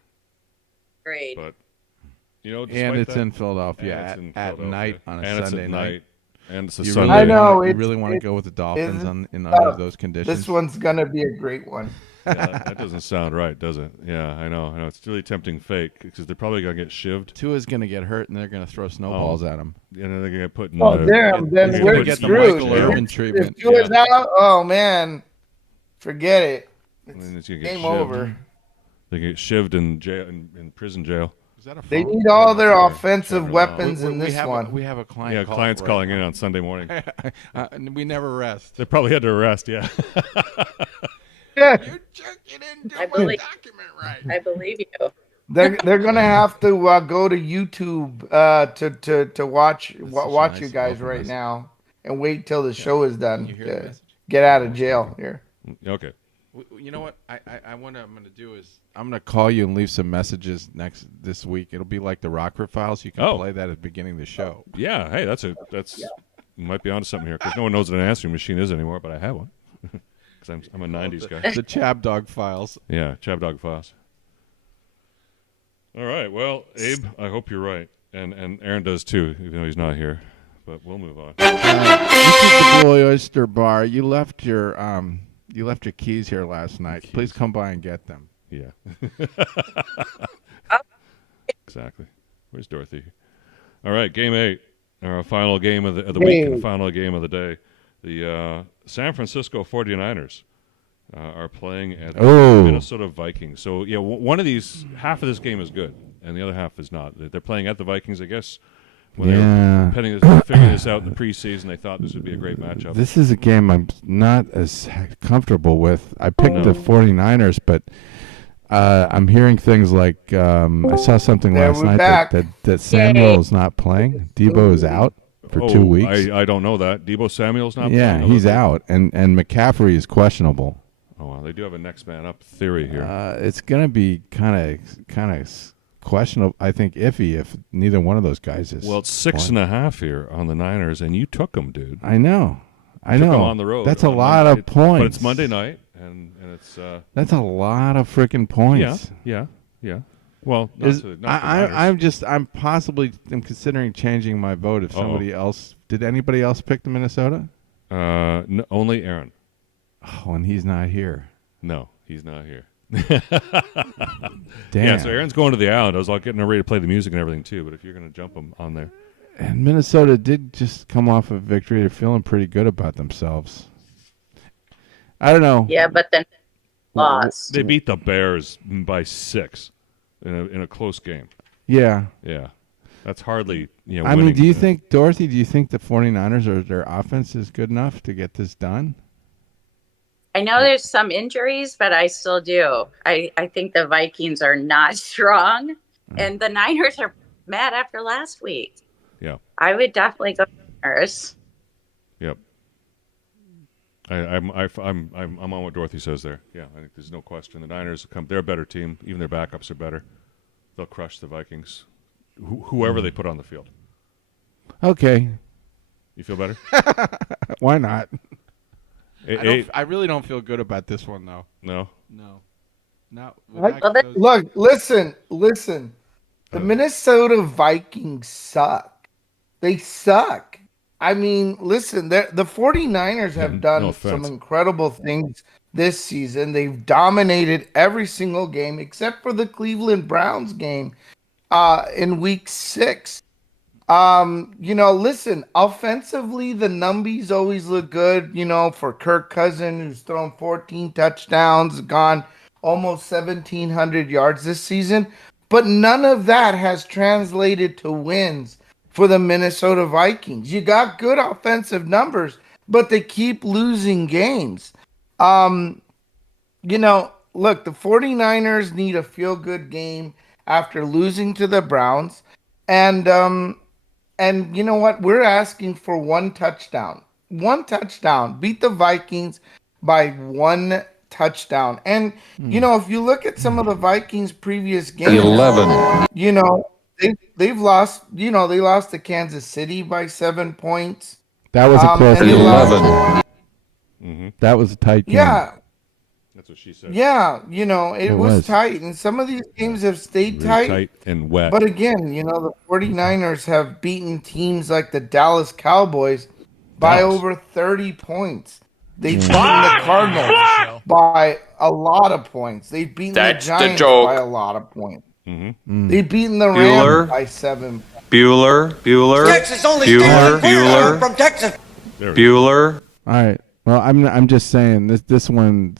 Great. But despite And it's that- in Philadelphia and it's in at Philadelphia. night on a And it's Sunday at night. And it's a You Sunday. I know, You it's- really want to it's- go with the Dolphins it's- in under those conditions. This one's gonna be a great one. Yeah, that doesn't sound right, does it? Yeah, I know. It's really tempting fake because they're probably going to get shivved. Tua's going to get hurt, and they're going to throw snowballs at him. And then they're going to get put in Oh damn! they're Then gonna we're get the screwed. Michael Irvin treatment. If Tua's out, oh man, forget it. and then it's gonna get Game shivved. over. They get shivved in jail in prison jail. Is that a They phone? need all their Yeah, offensive Trevor weapons We in this have one. we have a client. Yeah, clients right calling now. in on Sunday morning. We never rest. They probably had to arrest. Yeah. Yeah, I believe, I believe you. they're gonna have to go to YouTube to watch such a watch nice you guys welcome right message. now and wait till the show is done. You hear the to message? get out of jail here. Okay. You know what? I'm going to do is I'm going to call you and leave some messages this week. It'll be like the Rockford Files. You can Oh. play that at the beginning of the show. Yeah. Hey, that's you might be onto something here because no one knows what an answering machine is anymore, but I have one because I'm a '90s guy. The ChabDog Files. Yeah, ChabDog Foss. All right. Well, Abe, I hope you're right, and Aaron does too, even though he's not here. But we'll move on. This is the Blue Oyster Bar. You left your keys here last night. Please come by and get them. Yeah. Exactly. Where's Dorothy? All right, game 8, our final game of the week and final game of the day. The San Francisco 49ers are playing at the Oh. Minnesota Vikings. So, yeah, one of these, half of this game is good, and the other half is not. They're playing at the Vikings, I guess. When they Yeah. were figuring this out in the preseason, they thought this would be a great matchup. This is a game I'm not as comfortable with. I picked the 49ers, but I'm hearing things like I saw something There last we're night back. that Samuel is not playing. Debo is out for 2 weeks. I don't know that. Debo Samuel's not Yeah, playing. he's out, and McCaffrey is questionable. Oh, well, they do have a next man up theory here. It's gonna be kind of questionable. I think iffy if neither one of those guys is. Well, it's 6.5 here on the Niners, and you took them, dude. I know. Took them on the road. That's a lot of points. But it's Monday night, and it's. That's a lot of freaking points. Yeah. Well, I'm considering changing my vote if somebody else. Did anybody else pick the Minnesota? No, only Aaron. Oh, and he's not here. No, he's not here. Damn. Yeah, so Aaron's going to the island. I was like getting ready to play the music and everything too. But if you're going to jump him on there, and Minnesota did just come off a victory. They're feeling pretty good about themselves. I don't know. Yeah, but then lost. They beat the Bears by 6 in a close game. Yeah. That's hardly I mean, do you think the 49ers their offense is good enough to get this done? I know there's some injuries, but I still do. I think the Vikings are not strong, and the Niners are mad after last week. Yeah, I would definitely go Niners. Yep. I'm on what Dorothy says there. Yeah, I think there's no question. The Niners they're a better team. Even their backups are better. They'll crush the Vikings, whoever they put on the field. Okay. You feel better? Why not? I really don't feel good about this one, though. No. Look, listen. The Minnesota Vikings suck. They suck. I mean, listen, the 49ers have done some incredible things this season. They've dominated every single game except for the Cleveland Browns game in week 6. Listen, offensively, the numbies always look good, for Kirk Cousins, who's thrown 14 touchdowns, gone almost 1,700 yards this season. But none of that has translated to wins for the Minnesota Vikings. You got good offensive numbers, but they keep losing games. Look, the 49ers need a feel-good game after losing to the Browns. And you know what? We're asking for one touchdown. One touchdown. Beat the Vikings by one touchdown. And, if you look at some of the Vikings' previous games, 11. They've lost, they lost to Kansas City by 7 points. That was a close game. 11. Mm-hmm. That was a tight game. Yeah. That's what she said. Yeah, it was tight. And some of these games have stayed tight and wet. But again, the 49ers have beaten teams like the Dallas Cowboys by over 30 points. They've beaten the Cardinals by a lot of points. They've beaten the Giants by a lot of points. Mm-hmm. They've beaten the Rams by 7. Bueller. Texas only Bueller from Texas. Bueller. All right. Well, I'm just saying this one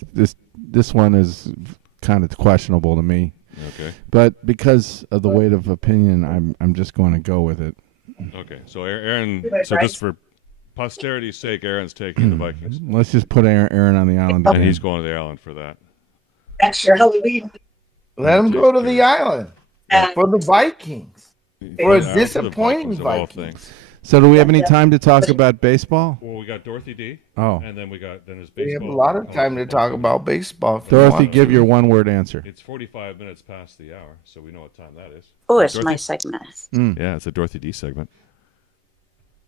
is kind of questionable to me. Okay. But because of the weight of opinion, I'm just going to go with it. Okay. So Aaron. So just for posterity's sake, Aaron's taking the Vikings. Let's just put Aaron on the island. And he's going to the island for that. That's your Halloween. Let him go to the island for the Vikings. For a disappointing Vikings. So do we have any time to talk about baseball? Well, we got Dorothy D. Oh. And then there's baseball. We have a lot of time to talk about baseball. Dorothy, give your one-word answer. It's 45 minutes past the hour, so we know what time that is. Oh, it's my segment. Yeah, it's a Dorothy D segment.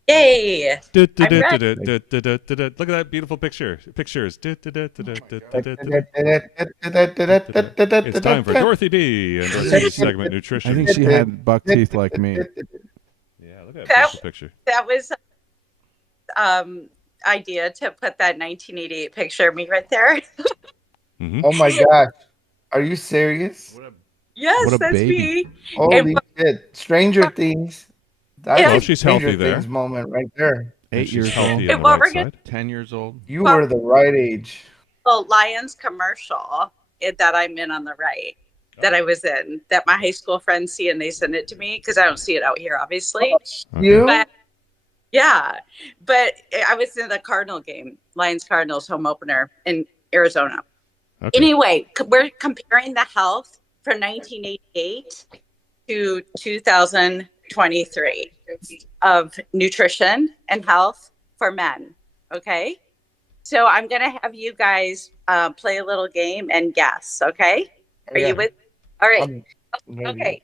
Yay! Look at that beautiful picture. Pictures. It's time for Dorothy D and Dorothy's segment, Nutrition. I think she had buck teeth like me. Yeah, look at that beautiful picture. That was idea to put that 1988 picture of me right there. Mm-hmm. Oh my gosh. Are you serious? Yes, what a that's baby. me. Holy shit. Stranger Things. That's she's Stranger healthy there. Things moment right there. 8 years old. On the right side. 10 years old. You were the right age. Well, Lions commercial that I'm in on the right, that I was in, that my high school friends see and they send it to me because I don't see it out here, obviously. You? But, yeah, but I was in the Cardinal game, Lions-Cardinals home opener in Arizona. Okay. Anyway, we're comparing the health from 1988 to 2023 of nutrition and health for men. Okay. So I'm going to have you guys play a little game and guess. Okay. Are you with? All right. Okay.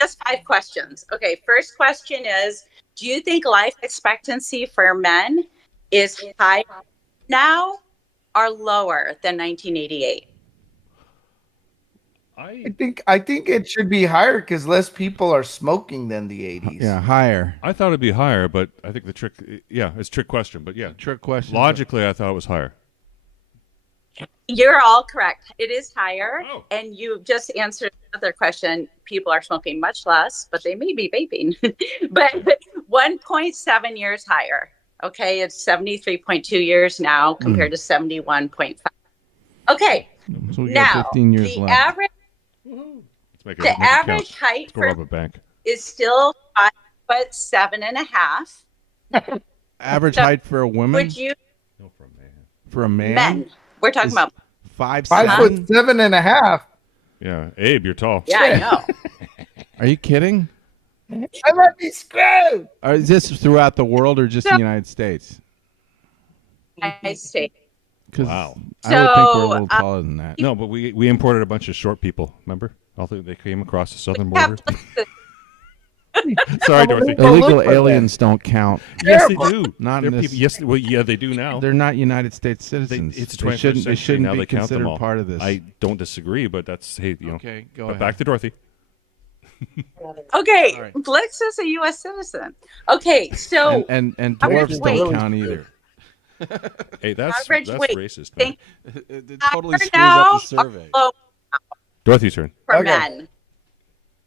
just 5 questions. Okay, first question is, do you think life expectancy for men is higher now or lower than 1988? I think it should be higher because less people are smoking than the 80s. Yeah, higher. I thought it'd be higher, but I think it's a trick question. But yeah, Trick question. logically, I thought it was higher. You're all correct. It is higher. Oh. And you just answered another question. People are smoking much less, but they may be vaping. But 1.7 years higher. Okay, it's 73.2 years now compared to 71.5. Okay, So we got now 15 years the left. average Let's make it, the make it average count. height Let's go for rob a bank. is still 5'7.5". Average So, height for a woman? Would you No, for a man. For a man? men? We're talking Is about 5'7"? 5'7.5". Yeah, Abe, you're tall. yeah, I know. Are you kidding? I might be screwed. Or is this throughout the world or just the United States? I say 'Cause Wow. I would think we're a So, little taller than that. No, but we imported a bunch of short people. Remember? I think they came across the southern border. Sorry, Dorothy. Illegal look like aliens don't count. Yes, they do. Not They're in this. people, yes, well, yeah, they do now. They're not United States They, citizens. it's They 21st shouldn't. century. They shouldn't Now be they count them considered all. part of this. I don't disagree, but that's Okay, go But ahead. back to Dorothy. Okay, All right. Blix is a U.S. citizen. Okay, so and average dwarves weight. don't count either. Hey, that's Average weight. racist. Man. Think It higher totally screws now up the survey. or low Dorothy's turn. for Okay. men?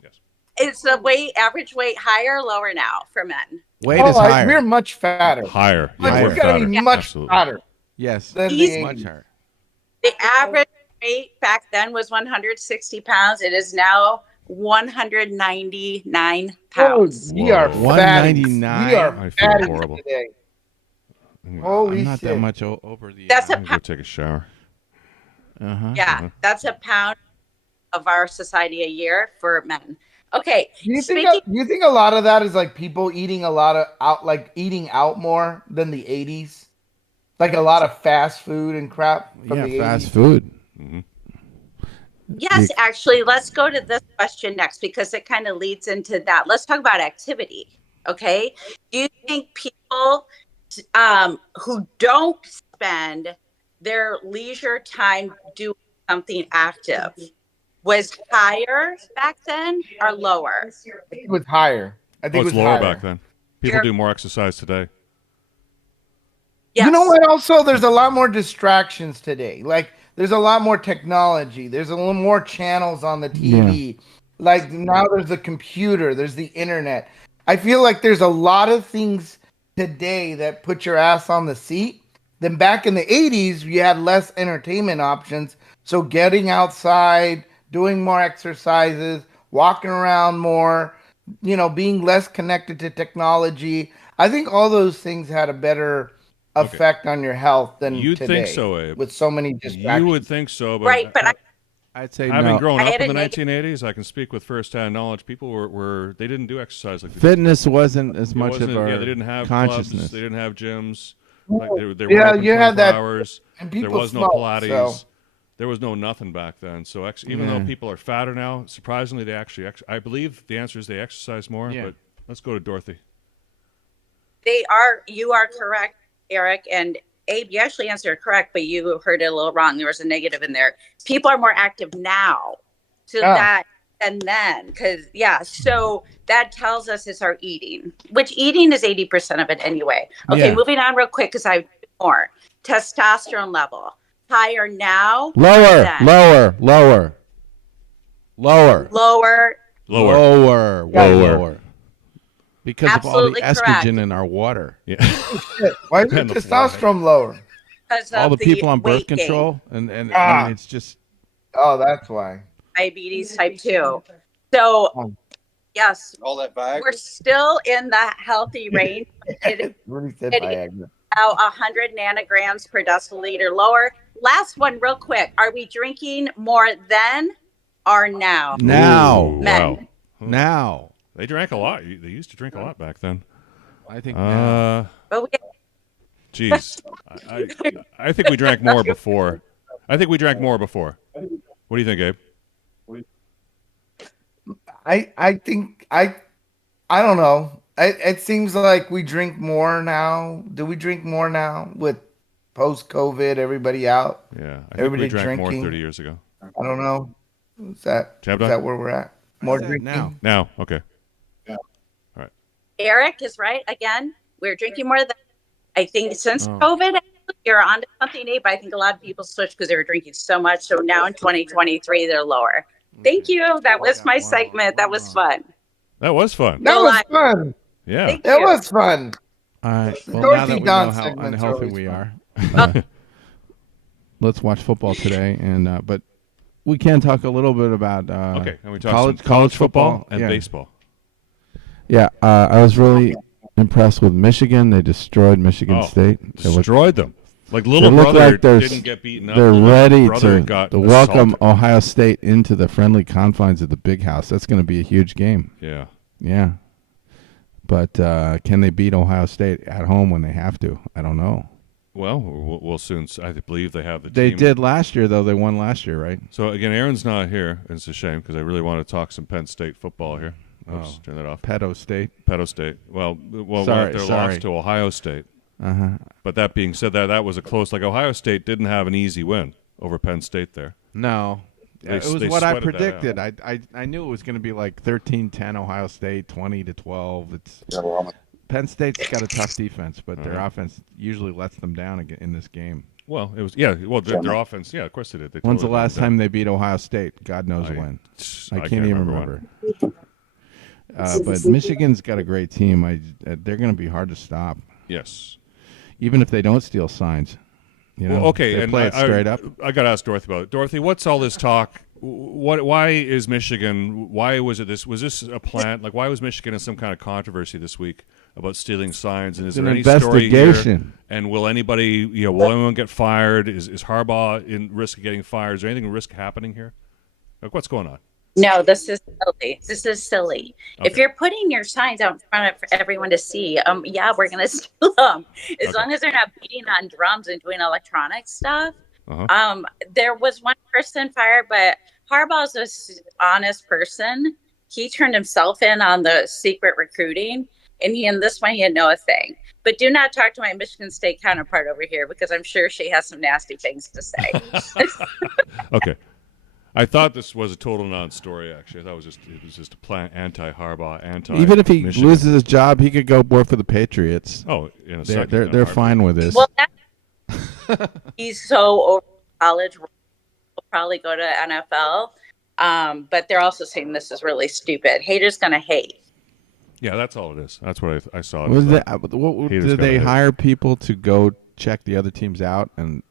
Yes. Is the average weight higher or lower now for men? Weight is higher. We're much fatter. Higher. Much- Yeah, we we're gotta fatter. be much Absolutely. fatter yes, than the Easy. much 80s. higher. The average weight back then was 160 pounds. It is now 199 Oh, pounds. we are Whoa. fatties. 199? We are I feel fatties horrible. today. I'm Holy I'm not shit. that much over the. That's a gonna go take a shower. Uh-huh. Yeah, that's a pound of our society a year for men. Okay, Do you speaking. think a lot of that is like people eating a lot of eating out more than the 80s? Like a lot of fast food and crap from Yeah, the fast 80s? food. Yes, actually, let's go to this question next because it kind of leads into that. Let's talk about activity. Okay. Do you think people who don't spend their leisure time doing something active was higher back then or lower? I think it was higher. I think Oh, it it's was lower higher. back then. People do more exercise today. Yes. You know what? Also, there's a lot more distractions today. Like, there's a lot more technology. There's a little more channels on the TV. Like, now there's the computer. There's the internet. I feel like there's a lot of things today that put your ass on the seat. Then back in the 80s, you had less entertainment options. So getting outside, doing more exercises, walking around more, being less connected to technology. I think all those things had a better effect on your health than You'd today. think so, Abe. With so many distractions. You would think so, but Right, but I'd say having no. grown I up had in a the negative- 1980s, I can speak with firsthand knowledge. People they didn't do exercise like they Fitness wasn't as It much of wasn't- our yeah, they didn't have consciousness. clubs, they didn't have gyms. Like they were Yeah, open you had 24 that- hours. and There people was no smoked, Pilates. so- There was no nothing back then. So even though Yeah. people are fatter now, surprisingly, they actually I believe the answer is they exercise more. Yeah. But let's go to Dorothy. you are correct, Eric. And Abe, you actually answered correct, but you heard it a little wrong. There was a negative in there. People are more active now. So that and then, so that tells us it's our eating, which eating is 80% of it anyway. Okay, Yeah. moving on real quick because I have more. Testosterone level higher now. Lower, than- lower, lower, lower, lower. Lower. lower. Because of all the Absolutely estrogen correct. in our water. Yeah. Why is your And the testosterone lower? Because All of the people on birth weight gain, control, and I Ah. mean, it's just Oh, that's why. diabetes type 2. So, yes, All that Viagra. we're still in the healthy range. It Really said It- Viagra. now 100 nanograms per deciliter lower. Last one, real quick. Are we drinking more then or now? now, Ooh, Men. wow. now. They drank a lot. They used to drink a lot back then. I think now. But we, Geez, I think we drank more before. I think we drank more before. What do you think, Abe? I think I don't know. It seems like we drink more now. Do we drink more now with post-COVID? Everybody out. Yeah, I think Everybody we drank more drinking. 30 years ago. I don't know. Is that ChabDog? where we're at? More Is that drinking now? Now, okay. Eric is right. Again, we're drinking more than I think since Oh. COVID. You're onto something, Nate, but I think a lot of people switched because they were drinking so much. So now in 2023, they're lower. Thank you. That was my segment. That was fun. That was fun. That was fun. Yeah. Thank That you. was fun. All right. Well, Dorothy now that we Dawn know how segments are unhealthy always we fun. are, let's watch football today. And but we can talk a little bit about Okay, and we talked some college football and yeah. baseball. Yeah, I was really impressed with Michigan. They destroyed Michigan State. They looked, Destroyed them. Like they little look brother like didn't get beaten up. they're Little ready brother to got welcome assaulted. Ohio State into the friendly confines of the Big House. That's going to be a huge game. Yeah. Yeah. But can they beat Ohio State at home when they have to? I don't know. Well, we'll soon. I believe they have the They team. did last year, though. They won last year, right? So, again, Aaron's not here. And it's a shame because I really want to talk some Penn State football here. Oops, turn that off. Pedo State. Pedo State. Well, Sorry, their sorry. loss to Ohio State. Uh-huh. But that being said, that was a close. Like Ohio State didn't have an easy win over Penn State there. No. They- It was they what I sweated that predicted. I knew it was going to be like 13-10 Ohio State, 20-12. It's Penn State's got a tough defense, but their offense usually lets them down in this game. Well, it was their offense. Yeah, of course they did. They When's the totally last did. time they beat Ohio State? God knows when. I can't even remember. But Michigan's got a great team. They're going to be hard to stop, Yes. even if they don't steal signs. You know, Well, okay, they and play it straight up. I got to ask Dorothy about it. Dorothy, what's all this talk? Why is Michigan? Why was it this? Was this a plant? Like, why was Michigan in some kind of controversy this week about stealing signs? And is It's there an any story here? investigation. And will anybody? Will anyone get fired? Is Harbaugh in risk of getting fired? Is there anything risk happening here? Like, what's going on? No, this is silly. This is silly. Okay. If you're putting your signs out in front of everyone to see, yeah, we're gonna steal them. As long as they're not beating on drums and doing electronic stuff. Uh-huh. There was one person fired, but Harbaugh's an honest person. He turned himself in on the secret recruiting, and this one he had no thing. But do not talk to my Michigan State counterpart over here because I'm sure she has some nasty things to say. Okay. I thought this was a total non-story. Actually, I thought it was just a plan anti-Harbaugh, anti. Even if he Michigan. loses his job, he could go work for the Patriots. Oh, in a They're second. they're fine with this. Well, he's so over college. Will probably go to NFL. But they're also saying this is really stupid. Haters gonna hate. Yeah, that's all it is. That's what I saw. Was Haters did they gotta hate. hire people to go check the other teams out and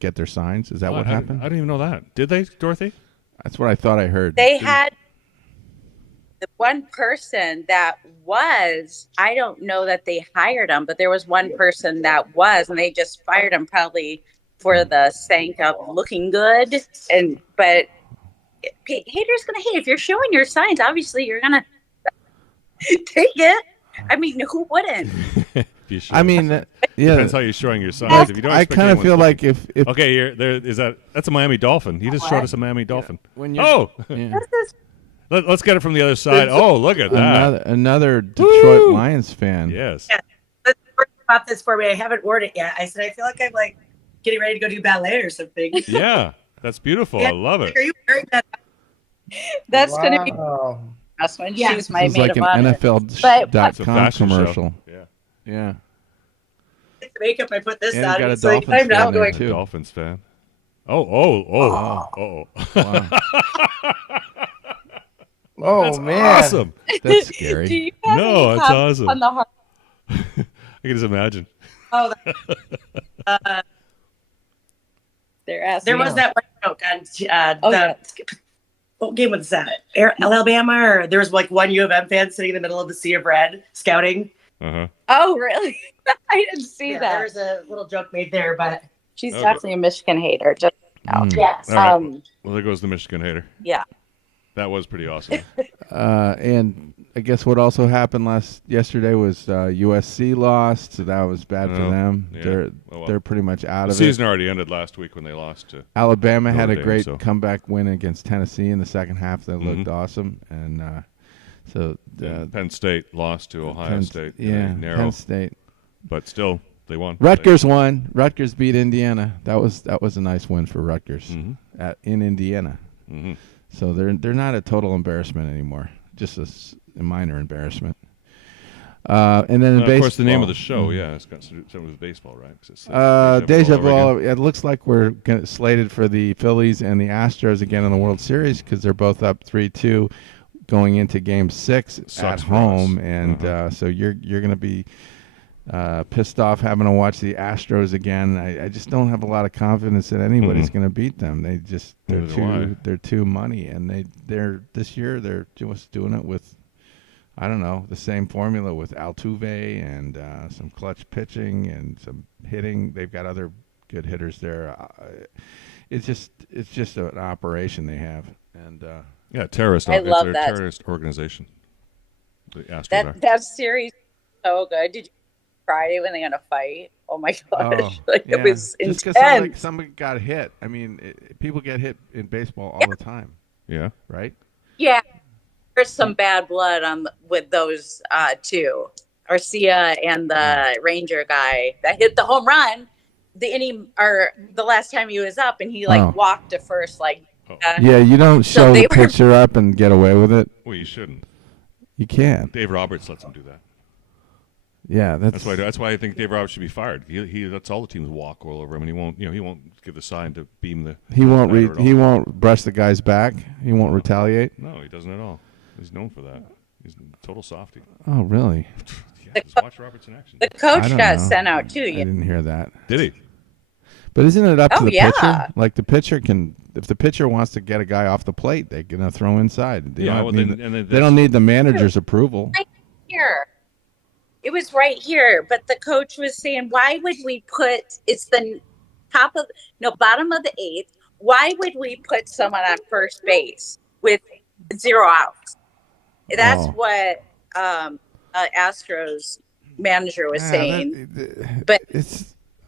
get their signs? Is that what happened? I didn't even know that. Did they, Dorothy? That's what I thought I heard. They had the one person that was, I don't know that they hired him, but there was one person that was, and they just fired him probably for the sake of looking good. But haters gonna hate. If you're showing your signs, obviously you're gonna take it. I mean, who wouldn't? I mean, yeah. Depends how you're showing your signs. If you don't I expect kind of anyone's feel looking- like if Okay, that's a Miami Dolphin. He just showed us a Miami Dolphin. when you're, Oh, yeah. let's get it from the other side. Oh, look at that. another Detroit Lions fan. Yes. Yeah. Let's talk about this for me. I haven't worn it yet. I said I feel like I'm like getting ready to go do ballet or something. Yeah, that's beautiful. I love it. Are you wearing that? That's gonna be Wow. us when Yeah. she's my This is maid like of an honor. But It's a NFL.com fashion show. commercial. Yeah. Yeah. The makeup I put this And on. got a It's like Dolphins I'm now fan there, going. too. Dolphins fan. Oh. Wow. Oh That's man. awesome. That's Do scary. you have No, any that's comments awesome. on the heart? I can just imagine. Oh, They're asking. there was that one joke on Oh, yeah. what game was that? Alabama, or there was like one U of M fan sitting in the middle of the sea of red scouting. Uh-huh. Oh, really? I didn't see Yeah, that. there's a little joke made there, but She's Okay. definitely a Michigan hater. Just yes. All right. um, Well, there goes the Michigan hater. yeah. That was pretty awesome. And I guess what also happened yesterday was USC lost, so that was bad for them. Yeah. They're pretty much out The of season already ended last week when they lost to Alabama had a Notre Dame, great so. comeback win against Tennessee in the second half that looked awesome, and And Penn State lost to Ohio State. Narrow, Penn State. but still they won. Rutgers won. Rutgers beat Indiana. That was a nice win for Rutgers in Indiana. Mm-hmm. So they're not a total embarrassment anymore. Just a minor embarrassment. And then in baseball, of course, the name of the show, it's got something with baseball, right? It's Deja Vu. It looks like we're slated for the Phillies and the Astros again in the World Series because they're both up 3-2 going into Game 6 at home, and so you're going to be pissed off having to watch the Astros again. I just don't have a lot of confidence that anybody's going to beat them. They're too money, and they're this year they're just doing it with, I don't know, the same formula with Altuve and some clutch pitching and some hitting. They've got other good hitters there. It's just an operation they have, and terrorist. I love it's a that terrorist organization. The Astros that series is so good. Did you Friday when they had a fight? Oh my gosh, it was intense. Just because somebody got hit. I mean, people get hit in baseball all the time. Yeah. Right. Yeah. There's some bad blood with those two, Arcia and the Ranger guy that hit the home run. The last time he was up, and he walked to first, you don't show the pitcher up and get away with it. Well, you shouldn't. You can't. Dave Roberts lets him do that. Yeah, that's why I think Dave Roberts should be fired. He lets all the teams walk all over him, and he won't give the sign to beam the. He won't brush the guy's back. He won't retaliate. No, he doesn't at all. He's known for that. He's a total softie. Oh, really? Just watch Roberts in action. The coach got sent out too. I didn't hear that. Did he? But isn't it up to the pitcher? Like the pitcher can, if the pitcher wants to get a guy off the plate, they're gonna throw inside. They don't need the manager's approval. Right here. It was right here, but the coach was saying, "Why would we put? It's the bottom of the eighth. Why would we put someone on first base with 0 outs?" That's what Astros manager was saying.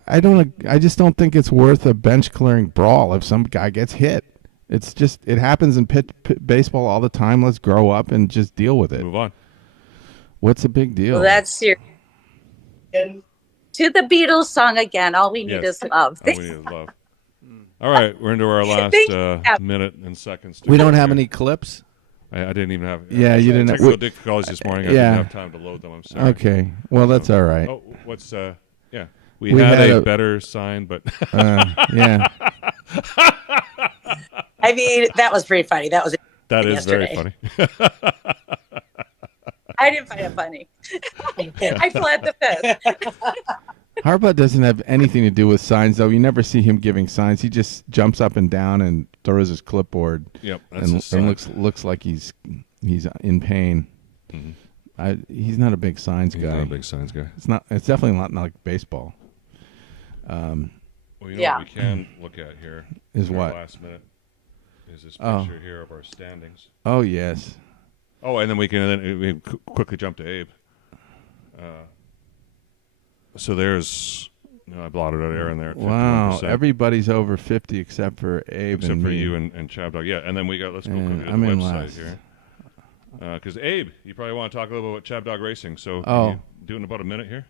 I just don't think it's worth a bench clearing brawl if some guy gets hit. It happens in baseball all the time. Let's grow up and just deal with it. Move on. What's a big deal? Well, that's serious. To the Beatles song again. All we need is love. All we need is love. All right, we're into our last minute and seconds. We don't have any clips. I didn't even have. Yeah, you didn't. Technical difficulties this morning. I didn't have time to load them. I'm sorry. Okay, well that's all right. Oh, what's We had a better sign, but yeah. I mean, that was pretty funny. That is very funny. I didn't find it funny. I pled the fifth. Harbaugh doesn't have anything to do with signs, though. You never see him giving signs. He just jumps up and down and throws his clipboard. Yep, and looks like he's in pain. Mm-hmm. He's not a big signs guy. He's not a big signs guy. It's definitely not like baseball. Well, what we can look at here is what last minute is this picture here of our standings. Oh yes. Oh, and then we can quickly jump to Abe. So there's, I blotted out Aaron there. Wow, everybody's over 50 except for Abe except and for me. you and ChabDog. Yeah, and then we got, let's go quickly to the I'm in website last. here. Because Abe, you probably want to talk a little bit about ChabDog Racing. So can you do it in about a minute here?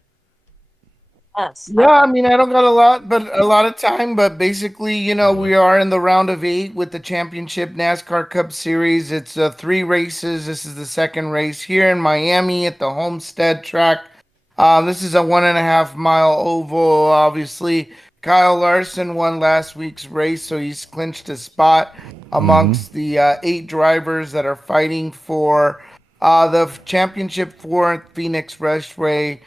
Yes. Yeah, I mean, I don't got a lot of time, but basically, we are in the round of 8 with the championship NASCAR Cup Series. It's 3 races. This is the second race here in Miami at the Homestead track. This is a 1.5 mile oval. Obviously, Kyle Larson won last week's race, so he's clinched a spot amongst the 8 drivers that are fighting for the championship for Phoenix Raceway.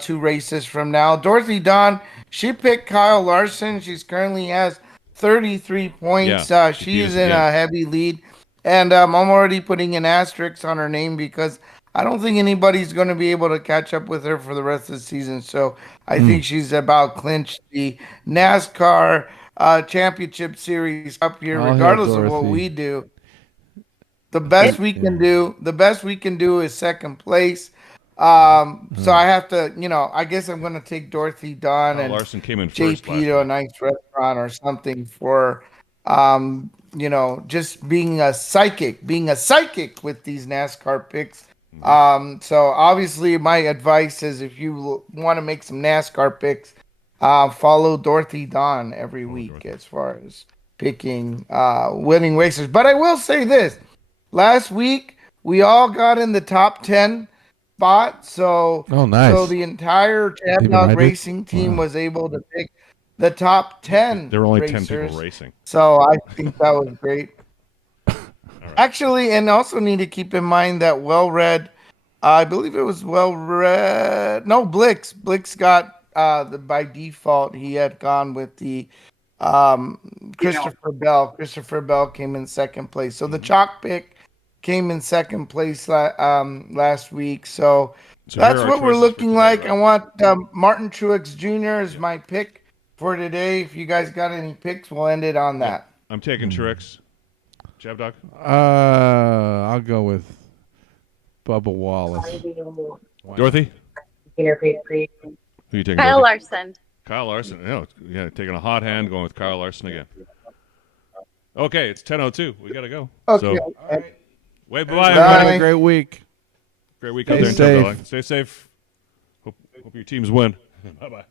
2 races from now. Dorothy Dawn, she picked Kyle Larson. She's currently has 33 points. She's in a heavy lead. And I'm already putting an asterisk on her name because I don't think anybody's going to be able to catch up with her for the rest of the season. So I think she's about clinched the NASCAR Championship Series up here, regardless of what we do. The best we can do is second place. So I have to, I guess I'm going to take Dorothy Dunn Kyle and Larson came in first JP last to a week. nice restaurant or something for, just being a psychic with these NASCAR picks. So obviously my advice is if you want to make some NASCAR picks, follow Dorothy Dunn every week as far as picking winning racers. But I will say this. Last week, we all got in the top 10 spot. So, Oh, nice. So the entire Even I ChabDog did? racing team was able to pick the top 10 There were only racers. 10 people racing. So I think that was great. Actually, and also need to keep in mind that Well-Read, I believe it was Well-Read. No, Blix. Blix got by default. He had gone with the Christopher Bell. Christopher Bell came in second place. So the chalk pick came in second place last week. So that's here are what we're choices looking for like. today, I want Martin Truex Jr. is my pick for today. If you guys got any picks, we'll end it on that. I'm taking Truex. ChabDog? I'll go with Bubba Wallace. Dorothy? Who are you taking? Kyle Dorothy? Larson. Kyle Larson. Yeah, taking a hot hand, going with Kyle Larson again. Okay, it's 10:02. We got to go. Okay. So, wave bye, Bye. everybody. Have a great week. Great week out Stay there in safe. ChabDog. Stay safe. Hope your teams win. Bye-bye.